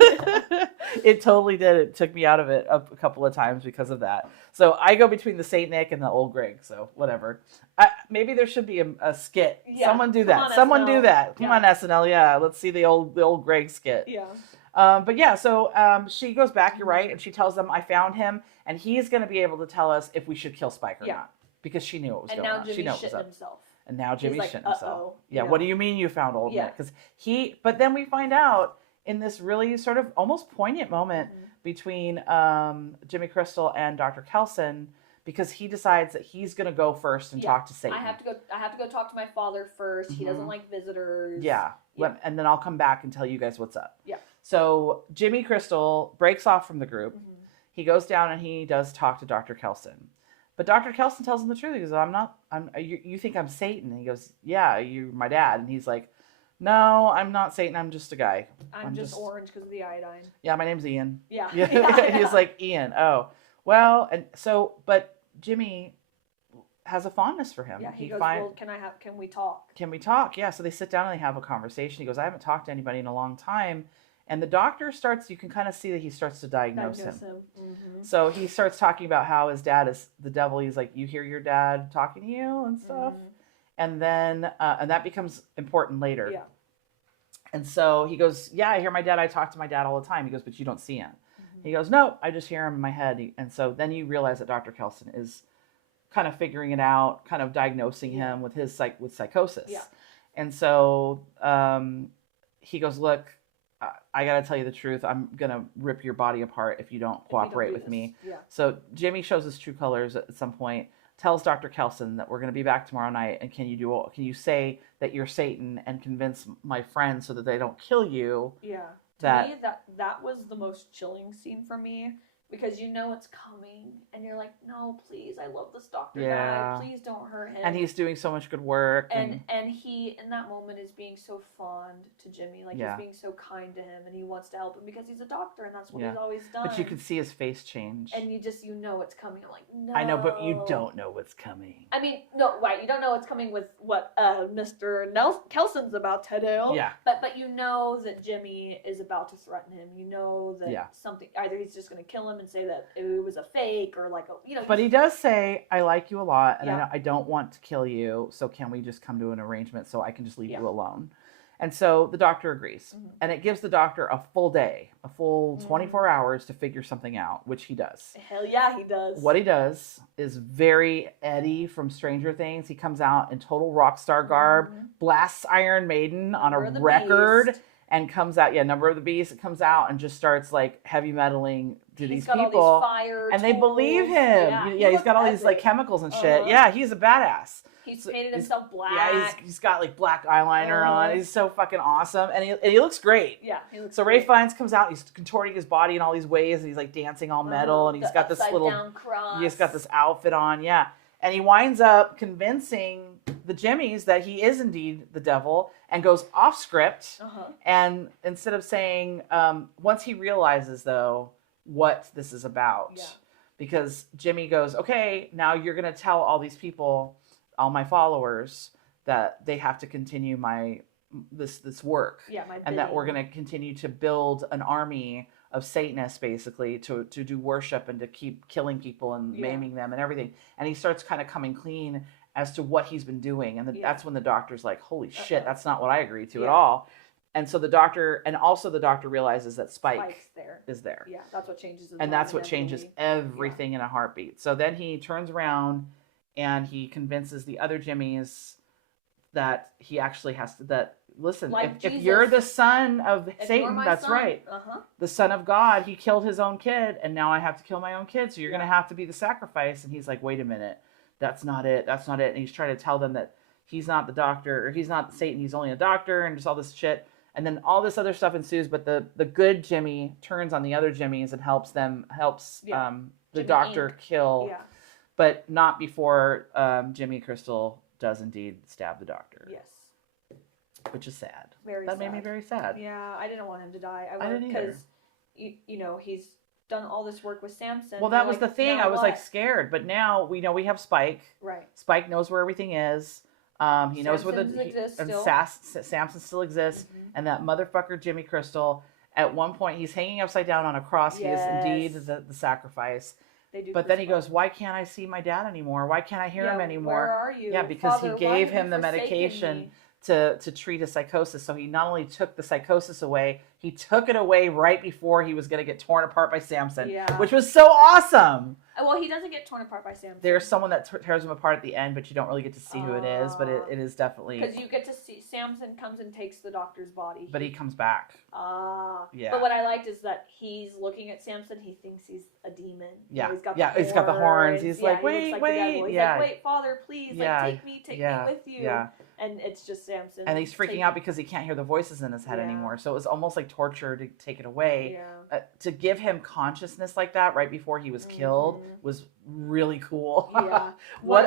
It totally did. It took me out of it a couple of times because of that. So I go between the Saint Nick and the Old Greg. So whatever. Maybe there should be a skit. Yeah. Someone do that. Someone do that. Come on, SNL. Yeah. Let's see the old Greg skit. Yeah. But yeah, so she goes back, you're right, and she tells them, I found him, and he's going to be able to tell us if we should kill Spike or not. Because she knew what was going on. She knew what was up. Himself. And now Jimmy's shitting himself. Yeah, you what do you mean you found Old Nick? Because but then we find out in this really sort of almost poignant moment between Jimmy Crystal and Dr. Kelson, because he decides that he's going to go first and talk to Satan. I have to go talk to my father first. He doesn't like visitors. Yeah. And then I'll come back and tell you guys what's up. Yeah. So Jimmy Crystal breaks off from the group. Mm-hmm. He goes down and he does talk to Dr. Kelson. But Dr. Kelson tells him the truth. He goes, you think I'm Satan? And he goes, yeah, you're my dad. And he's like, no, I'm not Satan. I'm just a guy. I'm just orange because of the iodine. Yeah, my name's Ian. Yeah. He's like, Ian. Oh, well, and so, but Jimmy has a fondness for him. Yeah, he goes, well, can we talk? Can we talk? Yeah, so they sit down and they have a conversation. He goes, I haven't talked to anybody in a long time. And the doctor you can kind of see that he starts to diagnose him. Mm-hmm. So he starts talking about how his dad is the devil. He's like, you hear your dad talking to you and stuff? Mm-hmm. And then, and that becomes important later. Yeah. And so he goes, yeah, I hear my dad. I talk to my dad all the time. He goes, but you don't see him. Mm-hmm. He goes, no, I just hear him in my head. And so then you realize that Dr. Kelson is kind of figuring it out, kind of diagnosing him with with psychosis. Yeah. And so he goes, look, I got to tell you the truth. I'm going to rip your body apart if you don't cooperate with me. Yeah. So Jimmy shows his true colors at some point, tells Dr. Kelson that we're going to be back tomorrow night. And can you say that you're Satan and convince my friends so that they don't kill you? Yeah. To me, that was the most chilling scene for me. Because you know it's coming, and you're like, no, please, I love this doctor guy. Please don't hurt him. And he's doing so much good work. And he, in that moment, is being so fond to Jimmy. Like, he's being so kind to him, and he wants to help him because he's a doctor, and that's what he's always done. But you can see his face change. And you know it's coming. I'm like, no. I know, but you don't know what's coming. I mean, no, right. You don't know what's coming with what Mr. Kelson's about to do. Yeah. But you know that Jimmy is about to threaten him. You know that something, either he's just going to kill him and say that it was a fake or like But he does say, I like you a lot and I don't want to kill you, so can we just come to an arrangement so I can just leave you alone? And so the doctor agrees. And it gives the doctor a full day, a full 24 hours to figure something out, which he does. Hell yeah, he does. What he does is very Eddie from Stranger Things. He comes out in total rock star garb, blasts Iron Maiden on a record, Beast. and comes out, Number of the Beast, it comes out and just starts like heavy metaling to these got people. All these fire and they believe him. Yeah, he's got all these like chemicals and shit. Yeah, he's a badass. He's painted himself black. Yeah, he's got like black eyeliner on. He's so fucking awesome. And he looks great. Yeah, he looks So great. Ray Fiennes comes out, he's contorting his body in all these ways, and he's like dancing all metal, and he's got this little down cross. He's got this outfit on, and he winds up convincing the Jimmies that he is indeed the devil, and goes off script. And instead of saying, once he realizes though what this is about, because Jimmy goes, okay, now you're gonna tell all these people, all my followers, that they have to continue this work, and that we're going to continue to build an army of Satanists, basically, to do worship and to keep killing people and maiming them and everything. And he starts kind of coming clean as to what he's been doing, and that's when the doctor's like, holy shit, that's not what I agreed to at all. And so the doctor realizes that Spike is there. Yeah, that's what changes his and that's what changes everything in a heartbeat. So then he turns around and he convinces the other Jimmies that he actually has to, listen, like if you're the son of Satan, that's son. right. The son of God, he killed his own kid, and now I have to kill my own kid, so you're going to have to be the sacrifice. And he's like, wait a minute, that's not it. And he's trying to tell them that he's not the doctor, or he's not Satan, he's only a doctor, and just all this shit. And then all this other stuff ensues, but the good Jimmy turns on the other Jimmies and helps the Jimmy doctor Inc. kill, but not before Jimmy Crystal does indeed stab the doctor. Yes. Which is sad. That made me very sad. Yeah, I didn't want him to die. I didn't either. Because, he's done all this work with Samson. Well, that was the thing. I was like scared, but now we know we have Spike. Right. Spike knows where everything is. He knows where Samson still exists, and that motherfucker Jimmy Crystal. At one point, he's hanging upside down on a cross. Yes. He is indeed the sacrifice. But then he goes, why can't I see my dad anymore? Why can't I hear him anymore? Where are you? Yeah, because Father, he gave him the medication to treat a psychosis. So he not only took the psychosis away, he took it away right before he was going to get torn apart by Samson, which was so awesome. Well, he doesn't get torn apart by Samson. There's someone that tears him apart at the end, but you don't really get to see who it is. But it is definitely... Because you get to see Samson comes and takes the doctor's body. But he comes back. Yeah. But what I liked is that he's looking at Samson. He thinks he's a demon. Yeah. He's got the horns. He's like, wait. He's like, wait, Father, please, take me with you. Yeah. And it's just Samson. And he's freaking out because he can't hear the voices in his head anymore. So it was almost like torture to take it away. Yeah. To give him consciousness like that right before he was killed was really cool. Yeah. what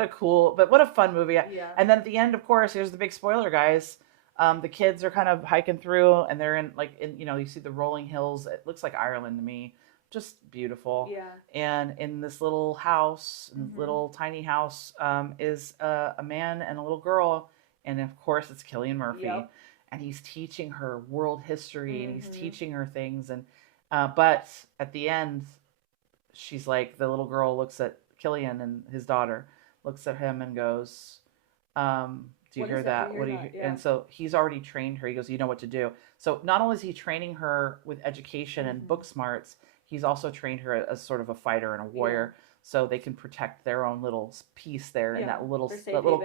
a fun movie. Yeah. And then at the end, of course, here's the big spoiler, guys. The kids are kind of hiking through, and they're in you see the rolling hills. It looks like Ireland to me. Just beautiful. Yeah. And in this little house, little tiny house, is a man and a little girl, and of course it's Cillian Murphy. Yep. And he's teaching her world history, and he's teaching her things, and but at the end, she's like, the little girl looks at Cillian, and his daughter looks at him and goes, do you hear that? What do you? Yeah. And so he's already trained her. He goes, you know what to do. So not only is he training her with education and book smarts, he's also trained her as sort of a fighter and a warrior, so they can protect their own little piece there in that little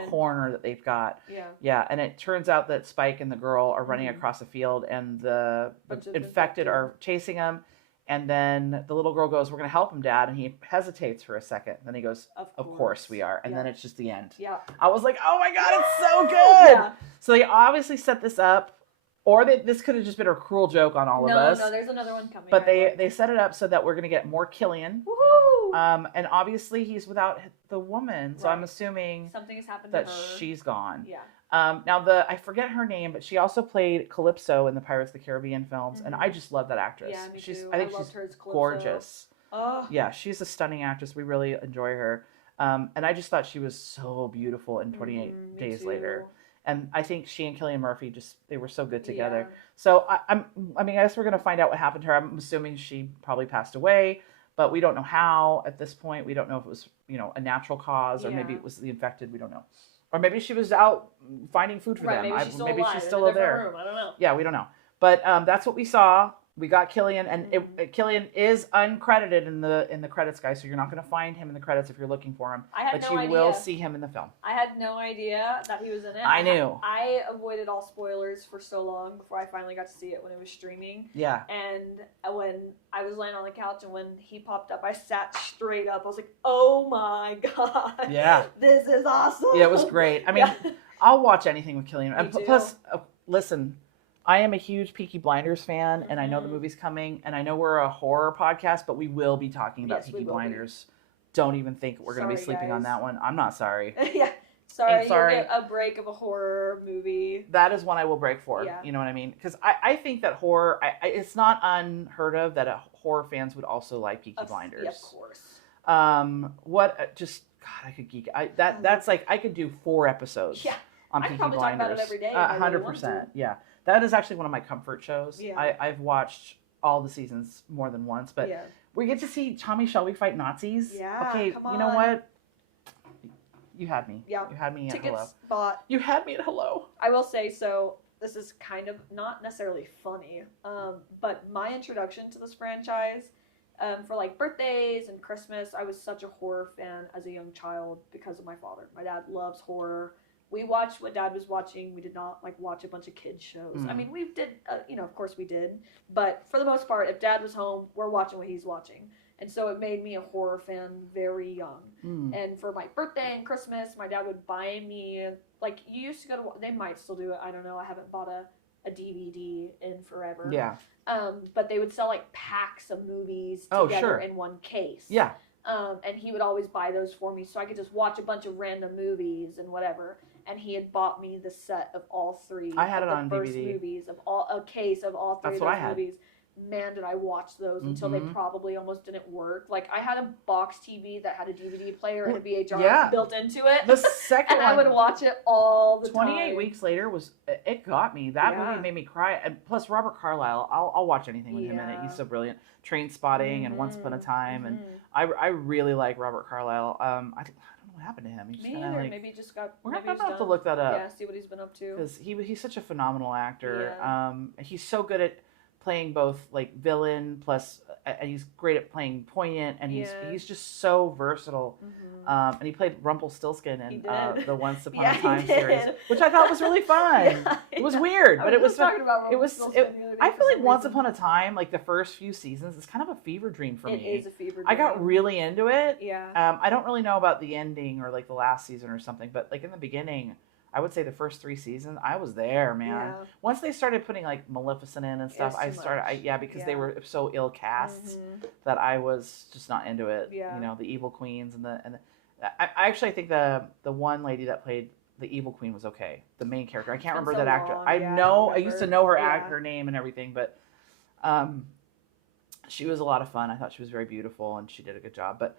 corner that they've got. Yeah. Yeah, and it turns out that Spike and the girl are running across a field, and the infected are chasing him. And then the little girl goes, we're going to help him, Dad. And he hesitates for a second. Then he goes, of course we are. And then it's just the end. Yeah. I was like, oh my God, it's so good. Yeah. So they obviously set this up. Or this could have just been a cruel joke on all of us. No, there's another one coming. But they set it up so that we're going to get more Cillian. Woohoo! And obviously he's without the woman. So I'm assuming something has happened that to her. she's gone. Yeah. Now I forget her name, but she also played Calypso in the Pirates of the Caribbean films, and I just love that actress. Yeah, me too. I think she's gorgeous. Oh. Yeah, she's a stunning actress. We really enjoy her. And I just thought she was so beautiful in 28 Days Later. And I think she and Cillian Murphy they were so good together. Yeah. So I guess we're gonna find out what happened to her. I'm assuming she probably passed away, but we don't know how at this point. We don't know if it was a natural cause or maybe it was the infected. We don't know. Or maybe she was out finding food for them. Maybe she's still maybe alive she's in still a different there. room. I don't know. Yeah, we don't know. But that's what we saw. We got Killian, and Killian is uncredited in the credits, guys. So you're not going to find him in the credits if you're looking for him. But you will see him in the film. I had no idea that he was in it. I knew. I avoided all spoilers for so long before I finally got to see it when it was streaming. Yeah. And when I was laying on the couch and when he popped up, I sat straight up. I was like, "Oh my god! Yeah. This is awesome." Yeah, it was great. I mean, I'll watch anything with Killian. Me too. Plus, listen. I am a huge Peaky Blinders fan, and I know the movie's coming, and I know we're a horror podcast, but we will be talking about Peaky Blinders. Don't even think we're going to be sleeping on that one. I'm not sorry. Yeah. Sorry, sorry. You'll get a break of a horror movie. That is one I will break for. Yeah. You know what I mean? Because I think that horror, it's not unheard of that horror fans would also like Peaky Blinders. Yeah, of course. God, I could geek. That's like, I could do 4 episodes on Peaky Blinders. I could probably talk about it every day. 100%. Yeah. That is actually one of my comfort shows. Yeah. I've watched all the seasons more than once, but we get to see Tommy Shelby fight Nazis. Yeah, okay, you know what? You had me. Yeah. You had me at hello. Tickets bought. You had me at hello. I will say, so this is kind of not necessarily funny, but my introduction to this franchise, for like birthdays and Christmas, I was such a horror fan as a young child because of my father. My dad loves horror. We watched what Dad was watching. We did not like watch a bunch of kids shows. I mean, we did, of course we did. But for the most part, if Dad was home, we're watching what he's watching. And so it made me a horror fan very young. And for my birthday and Christmas, my dad would buy me, like, you used to go to, they might still do it. I don't know. I haven't bought a DVD in forever. Yeah. But they would sell like packs of movies together in one case. Yeah. And he would always buy those for me so I could just watch a bunch of random movies and whatever. And he had bought me the set of all 3. I had it on first DVD. Movies of a case of all 3 That's of what those I had. movies. Man, did I watch those until they probably almost didn't work. Like, I had a box TV that had a DVD player and a VHR built into it. The second and one, I would watch it all the 28 time. Weeks Later it got me. That movie made me cry. And plus Robert Carlyle, I'll watch anything with him in it. He's so brilliant. Train Spotting and Once Upon a Time, and I really like Robert Carlyle. I don't know what happened to him. He just Me either. Maybe he just got. We're gonna have to look that up. Yeah, see what he's been up to. Because he's such a phenomenal actor. Yeah. He's so good at playing both like villain plus, and he's great at playing poignant, and he's just so versatile. And he played Rumpelstiltskin in the Once Upon a Time series, which I thought was really fun. It was weird, but it was talking about I feel like Once Upon a Time, like the first few seasons, is kind of a fever dream for me. It is a fever dream. I got really into it. Yeah. I don't really know about the ending or like the last season or something, but like in the beginning, I would say the first 3 seasons, I was there, man. Yeah. Once they started putting like Maleficent in and stuff, because they were so ill cast that I was just not into it. Yeah. You know, the evil queens I actually think the one lady that played the evil queen was okay. The main character, I can't remember that actor. I used to know her her name and everything, but she was a lot of fun. I thought she was very beautiful and she did a good job. But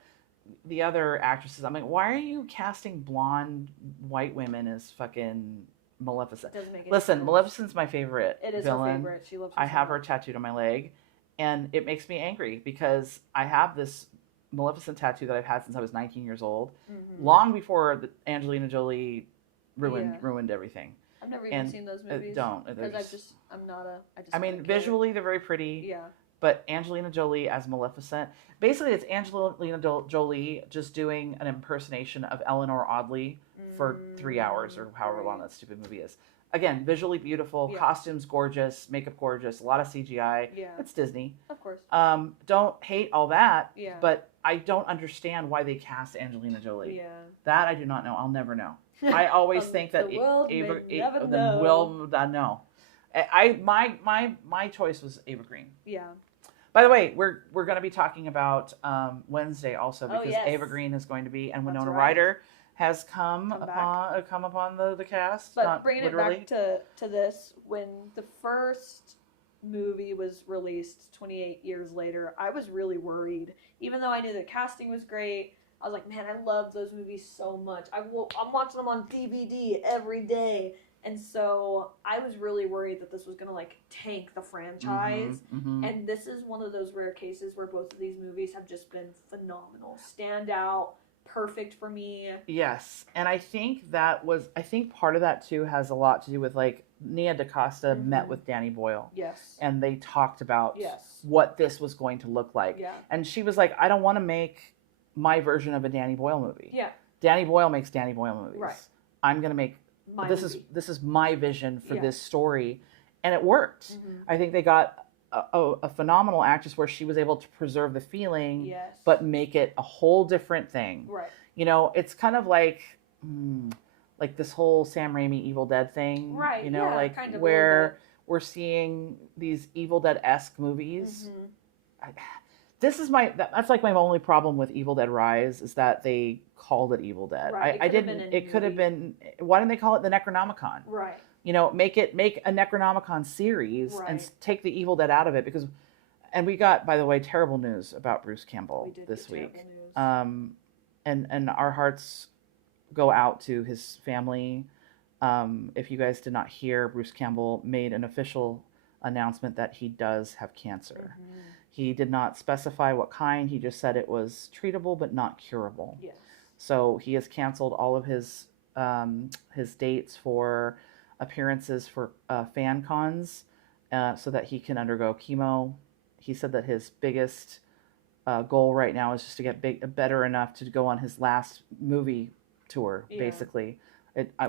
the other actresses, I'm like, why are you casting blonde white women as fucking Maleficent? Listen, Maleficent's my favorite villain. It is her favorite. She loves her. I have her tattooed on my leg, and it makes me angry because I have this Maleficent tattoo that I've had since I was 19 years old, long before Angelina Jolie ruined everything. I've never even seen those movies. Because I mean, visually they're very pretty. Yeah. But Angelina Jolie as Maleficent, basically it's Angelina Jolie just doing an impersonation of Eleanor Audley for 3 hours or however long that stupid movie is. Again, visually beautiful, costumes gorgeous, makeup gorgeous, a lot of CGI. Yeah. It's Disney. Of course. Don't hate all that, yeah. But I don't understand why they cast Angelina Jolie. Yeah. That I do not know. I'll never know. I always think that the world will know. My choice was Ava Green. Yeah. By the way, we're going to be talking about Wednesday also because yes. Ava Green is going to be, and Winona right. Ryder has come upon the cast. But bringing literally. It back to this, when the first movie was released 28 years later, I was really worried. Even though I knew the casting was great, I was like, man, I love those movies so much. I'm watching them on DVD every day. And so I was really worried that this was going to like tank the franchise. Mm-hmm. And this is one of those rare cases where both of these movies have just been phenomenal. Stand out, perfect for me. Yes. And I think part of that too has a lot to do with like Nia DaCosta met with Danny Boyle. Yes. And they talked about yes. what this was going to look like. Yeah. And she was like, I don't want to make my version of a Danny Boyle movie. Yeah. Danny Boyle makes Danny Boyle movies. Right. I'm going to make my this movie. This is my vision for Yeah. this story. And it worked. I think they got a phenomenal actress where she was able to preserve the feeling, yes. but make it a whole different thing. Right. You know, it's kind of like this whole Sam Raimi Evil Dead thing. Right. You know, yeah, like kind of where we're seeing these Evil Dead-esque movies. That's like my only problem with Evil Dead Rise is that they called it Evil Dead. Right. It could have been, why didn't they call it the Necronomicon? Right. You know, make a Necronomicon series and take the Evil Dead out of it and we got, by the way, terrible news about Bruce Campbell this week. And our hearts go out to his family. If you guys did not hear, Bruce Campbell made an official announcement that he does have cancer. He did not specify what kind. He just said it was treatable but not curable. Yes. So he has canceled all of his dates for appearances for fan cons so that he can undergo chemo. He said that his biggest goal right now is just to get better enough to go on his last movie tour, basically.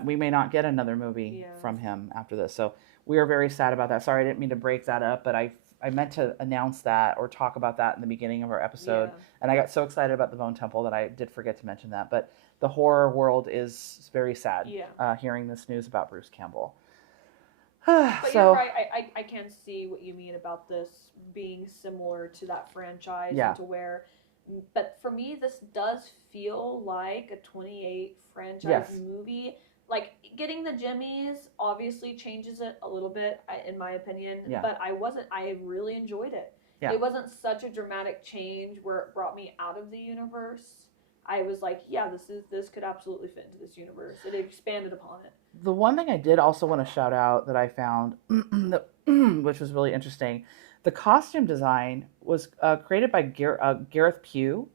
We may not get another movie from him after this. So we are very sad about that. Sorry, I didn't mean to break that up, but I meant to announce that or talk about that in the beginning of our episode. And I got so excited about the Bone Temple that I did forget to mention that. But the horror world is very sad hearing this news about Bruce Campbell. But you're right. I can see what you mean about this being similar to that franchise. And to where, but for me, this does feel like a 28 franchise movie. Like, getting the Jimmies obviously changes it a little bit, in my opinion. But I really enjoyed it. It wasn't such a dramatic change where it brought me out of the universe. I was like, this could absolutely fit into this universe. It expanded upon it. The one thing I did also want to shout out that I found, which was really interesting, the costume design was created by Gareth Pugh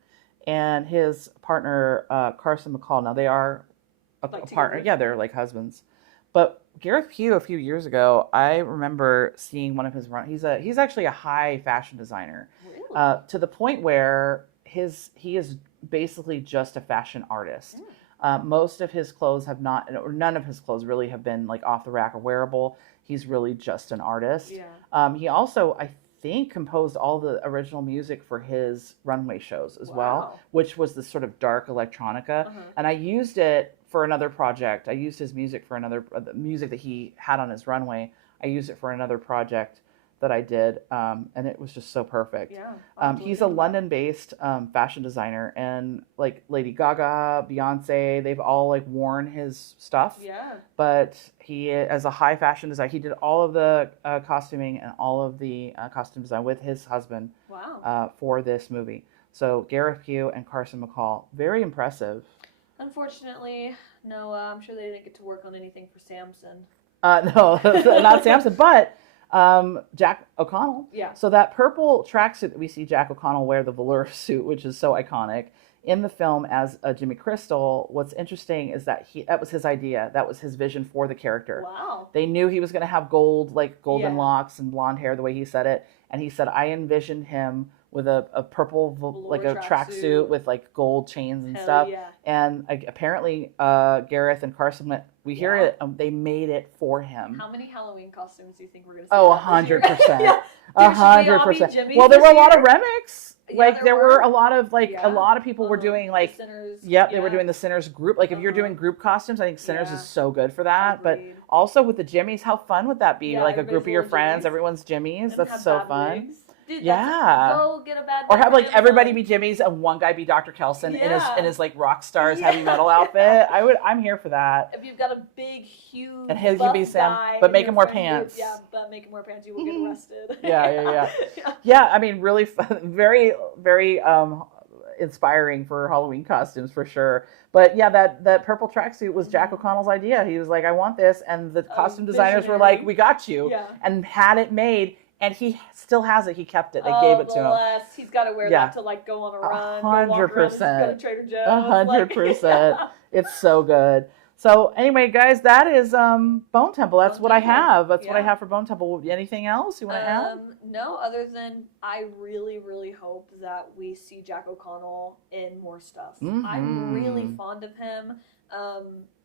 and his partner, Carson McCall. Now, they are a partner. Yeah, they're like husbands. But Gareth Pugh, a few years ago, I remember seeing one of his runs. He's actually a high fashion designer. Really? To the point where he is basically just a fashion artist. Most of his clothes have not, or none of his clothes really have been like off the rack or wearable. He's really just an artist. He also, I think, composed all the original music for his runway shows as well, which was this sort of dark electronica. And I used it for another project. I used his music for the music that he had on his runway. I used it for another project that I did, and it was just so perfect. He's a London-based fashion designer, and like Lady Gaga, Beyonce, they've all like worn his stuff. But he, as a high fashion designer, he did all of the costuming and all of the costume design with his husband for this movie. So Gareth Pugh and Carson McCall, very impressive. Unfortunately, no, I'm sure they didn't get to work on anything for Samson. No, not Samson, but Jack O'Connell. So that purple tracksuit that we see Jack O'Connell wear, the velour suit, which is so iconic in the film as Jimmy Crystal. What's interesting is that that was his idea. That was his vision for the character. They knew he was going to have golden locks and blonde hair, the way he said it. And he said, I envisioned him with a purple, like a tracksuit with like gold chains and stuff. And apparently Gareth and Carson went, we hear it, they made it for him. How many Halloween costumes do you think we're going to see? Oh, 100%. 100%. Well, there were a lot of remix. There were a lot of a lot of people were doing like Sinners. They were doing the Sinners group. Like if you're doing group costumes, I think Sinners is so good for that. Agreed. But also with the Jimmies, how fun would that be? Like a group of your friends, Jimmies. Everyone's Jimmies. That's so fun. Wigs. Dude, go get a bad or have like everybody be Jimmy's and one guy be Dr. Kelson in his like rock stars heavy metal outfit. I'm here for that. If you've got a big, huge and he can be Sam, but make him wear pants. But make him wear pants. You will get arrested. Yeah. I mean, really fun, very, very inspiring for Halloween costumes for sure. But yeah, that purple tracksuit was Jack O'Connell's idea. He was like, I want this, and the costume designers were like, we got you, and had it made and he still has it. He kept it. They gave it to him. Bless. He's got to wear that to like go on a run. 100%. Go to Trader Joe's. 100%. It's so good. So anyway, guys, that is Bone Temple. That's what I have. That's what I have for Bone Temple. Anything else you want to add? No, other than I really, really hope that we see Jack O'Connell in more stuff. Mm-hmm. I'm really fond of him.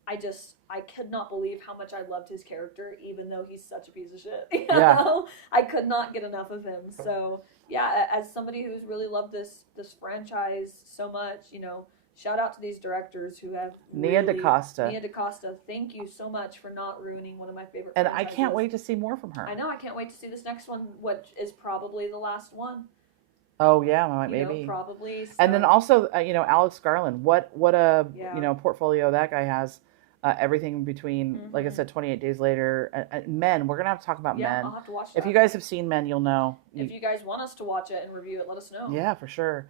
I could not believe how much I loved his character, even though he's such a piece of shit. You know? I could not get enough of him. So yeah, as somebody who's really loved this franchise so much, you know, shout out to these directors who have Nia DaCosta, thank you so much for not ruining one of my favorite and franchises. I can't wait to see more from her. I know, I can't wait to see this next one, which is probably the last one. Oh yeah, maybe. You know, probably. So. And then also, Alex Garland. What a portfolio that guy has. Everything between, like I said, 28 Days Later. Men. We're gonna have to talk about Men. I'll have to watch that. If you guys have seen Men, you'll know. If you guys want us to watch it and review it, let us know. Yeah, for sure.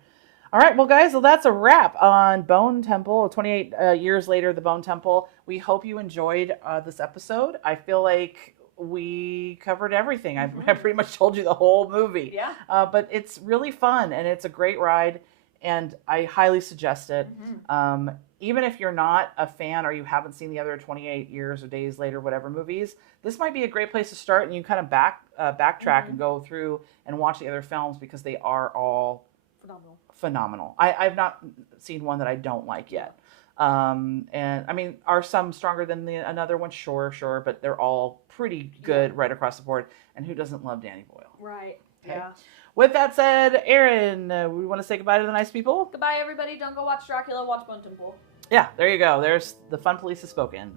All right, well, guys, that's a wrap on Bone Temple. 28 years later, the Bone Temple. We hope you enjoyed this episode. I feel like we covered everything. I've pretty much told you the whole movie. Yeah. But it's really fun, and it's a great ride, and I highly suggest it. Even if you're not a fan or you haven't seen the other 28 years or Days Later, whatever movies, this might be a great place to start, and you kind of backtrack and go through and watch the other films because they are all phenomenal. I've not seen one that I don't like yet. And I mean, are some stronger than another one? Sure, but they're all pretty good right across the board. And who doesn't love Danny Boyle? Right. Okay. Yeah. With that said, Erinn, we want to say goodbye to the nice people. Goodbye, everybody. Don't go watch Dracula. Watch Bone Temple. Yeah, there you go. There's the fun police has spoken.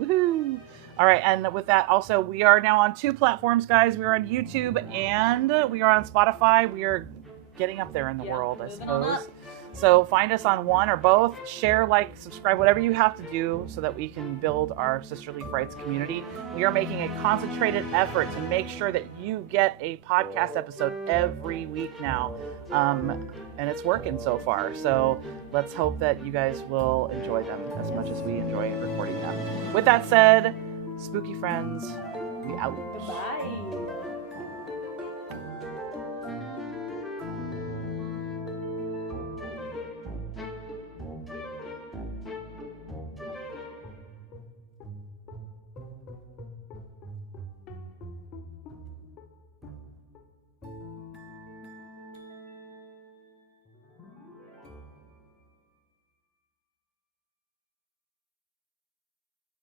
Woohoo! All right, and with that, also, we are now on 2 platforms, guys. We are on YouTube and we are on Spotify. We are getting up there in the world, I suppose. So find us on one or both. Share, like, subscribe, whatever you have to do so that we can build our Sisterly Frights community. We are making a concentrated effort to make sure that you get a podcast episode every week now. And it's working so far. So let's hope that you guys will enjoy them as much as we enjoy recording them. With that said, spooky friends, we out. Goodbye.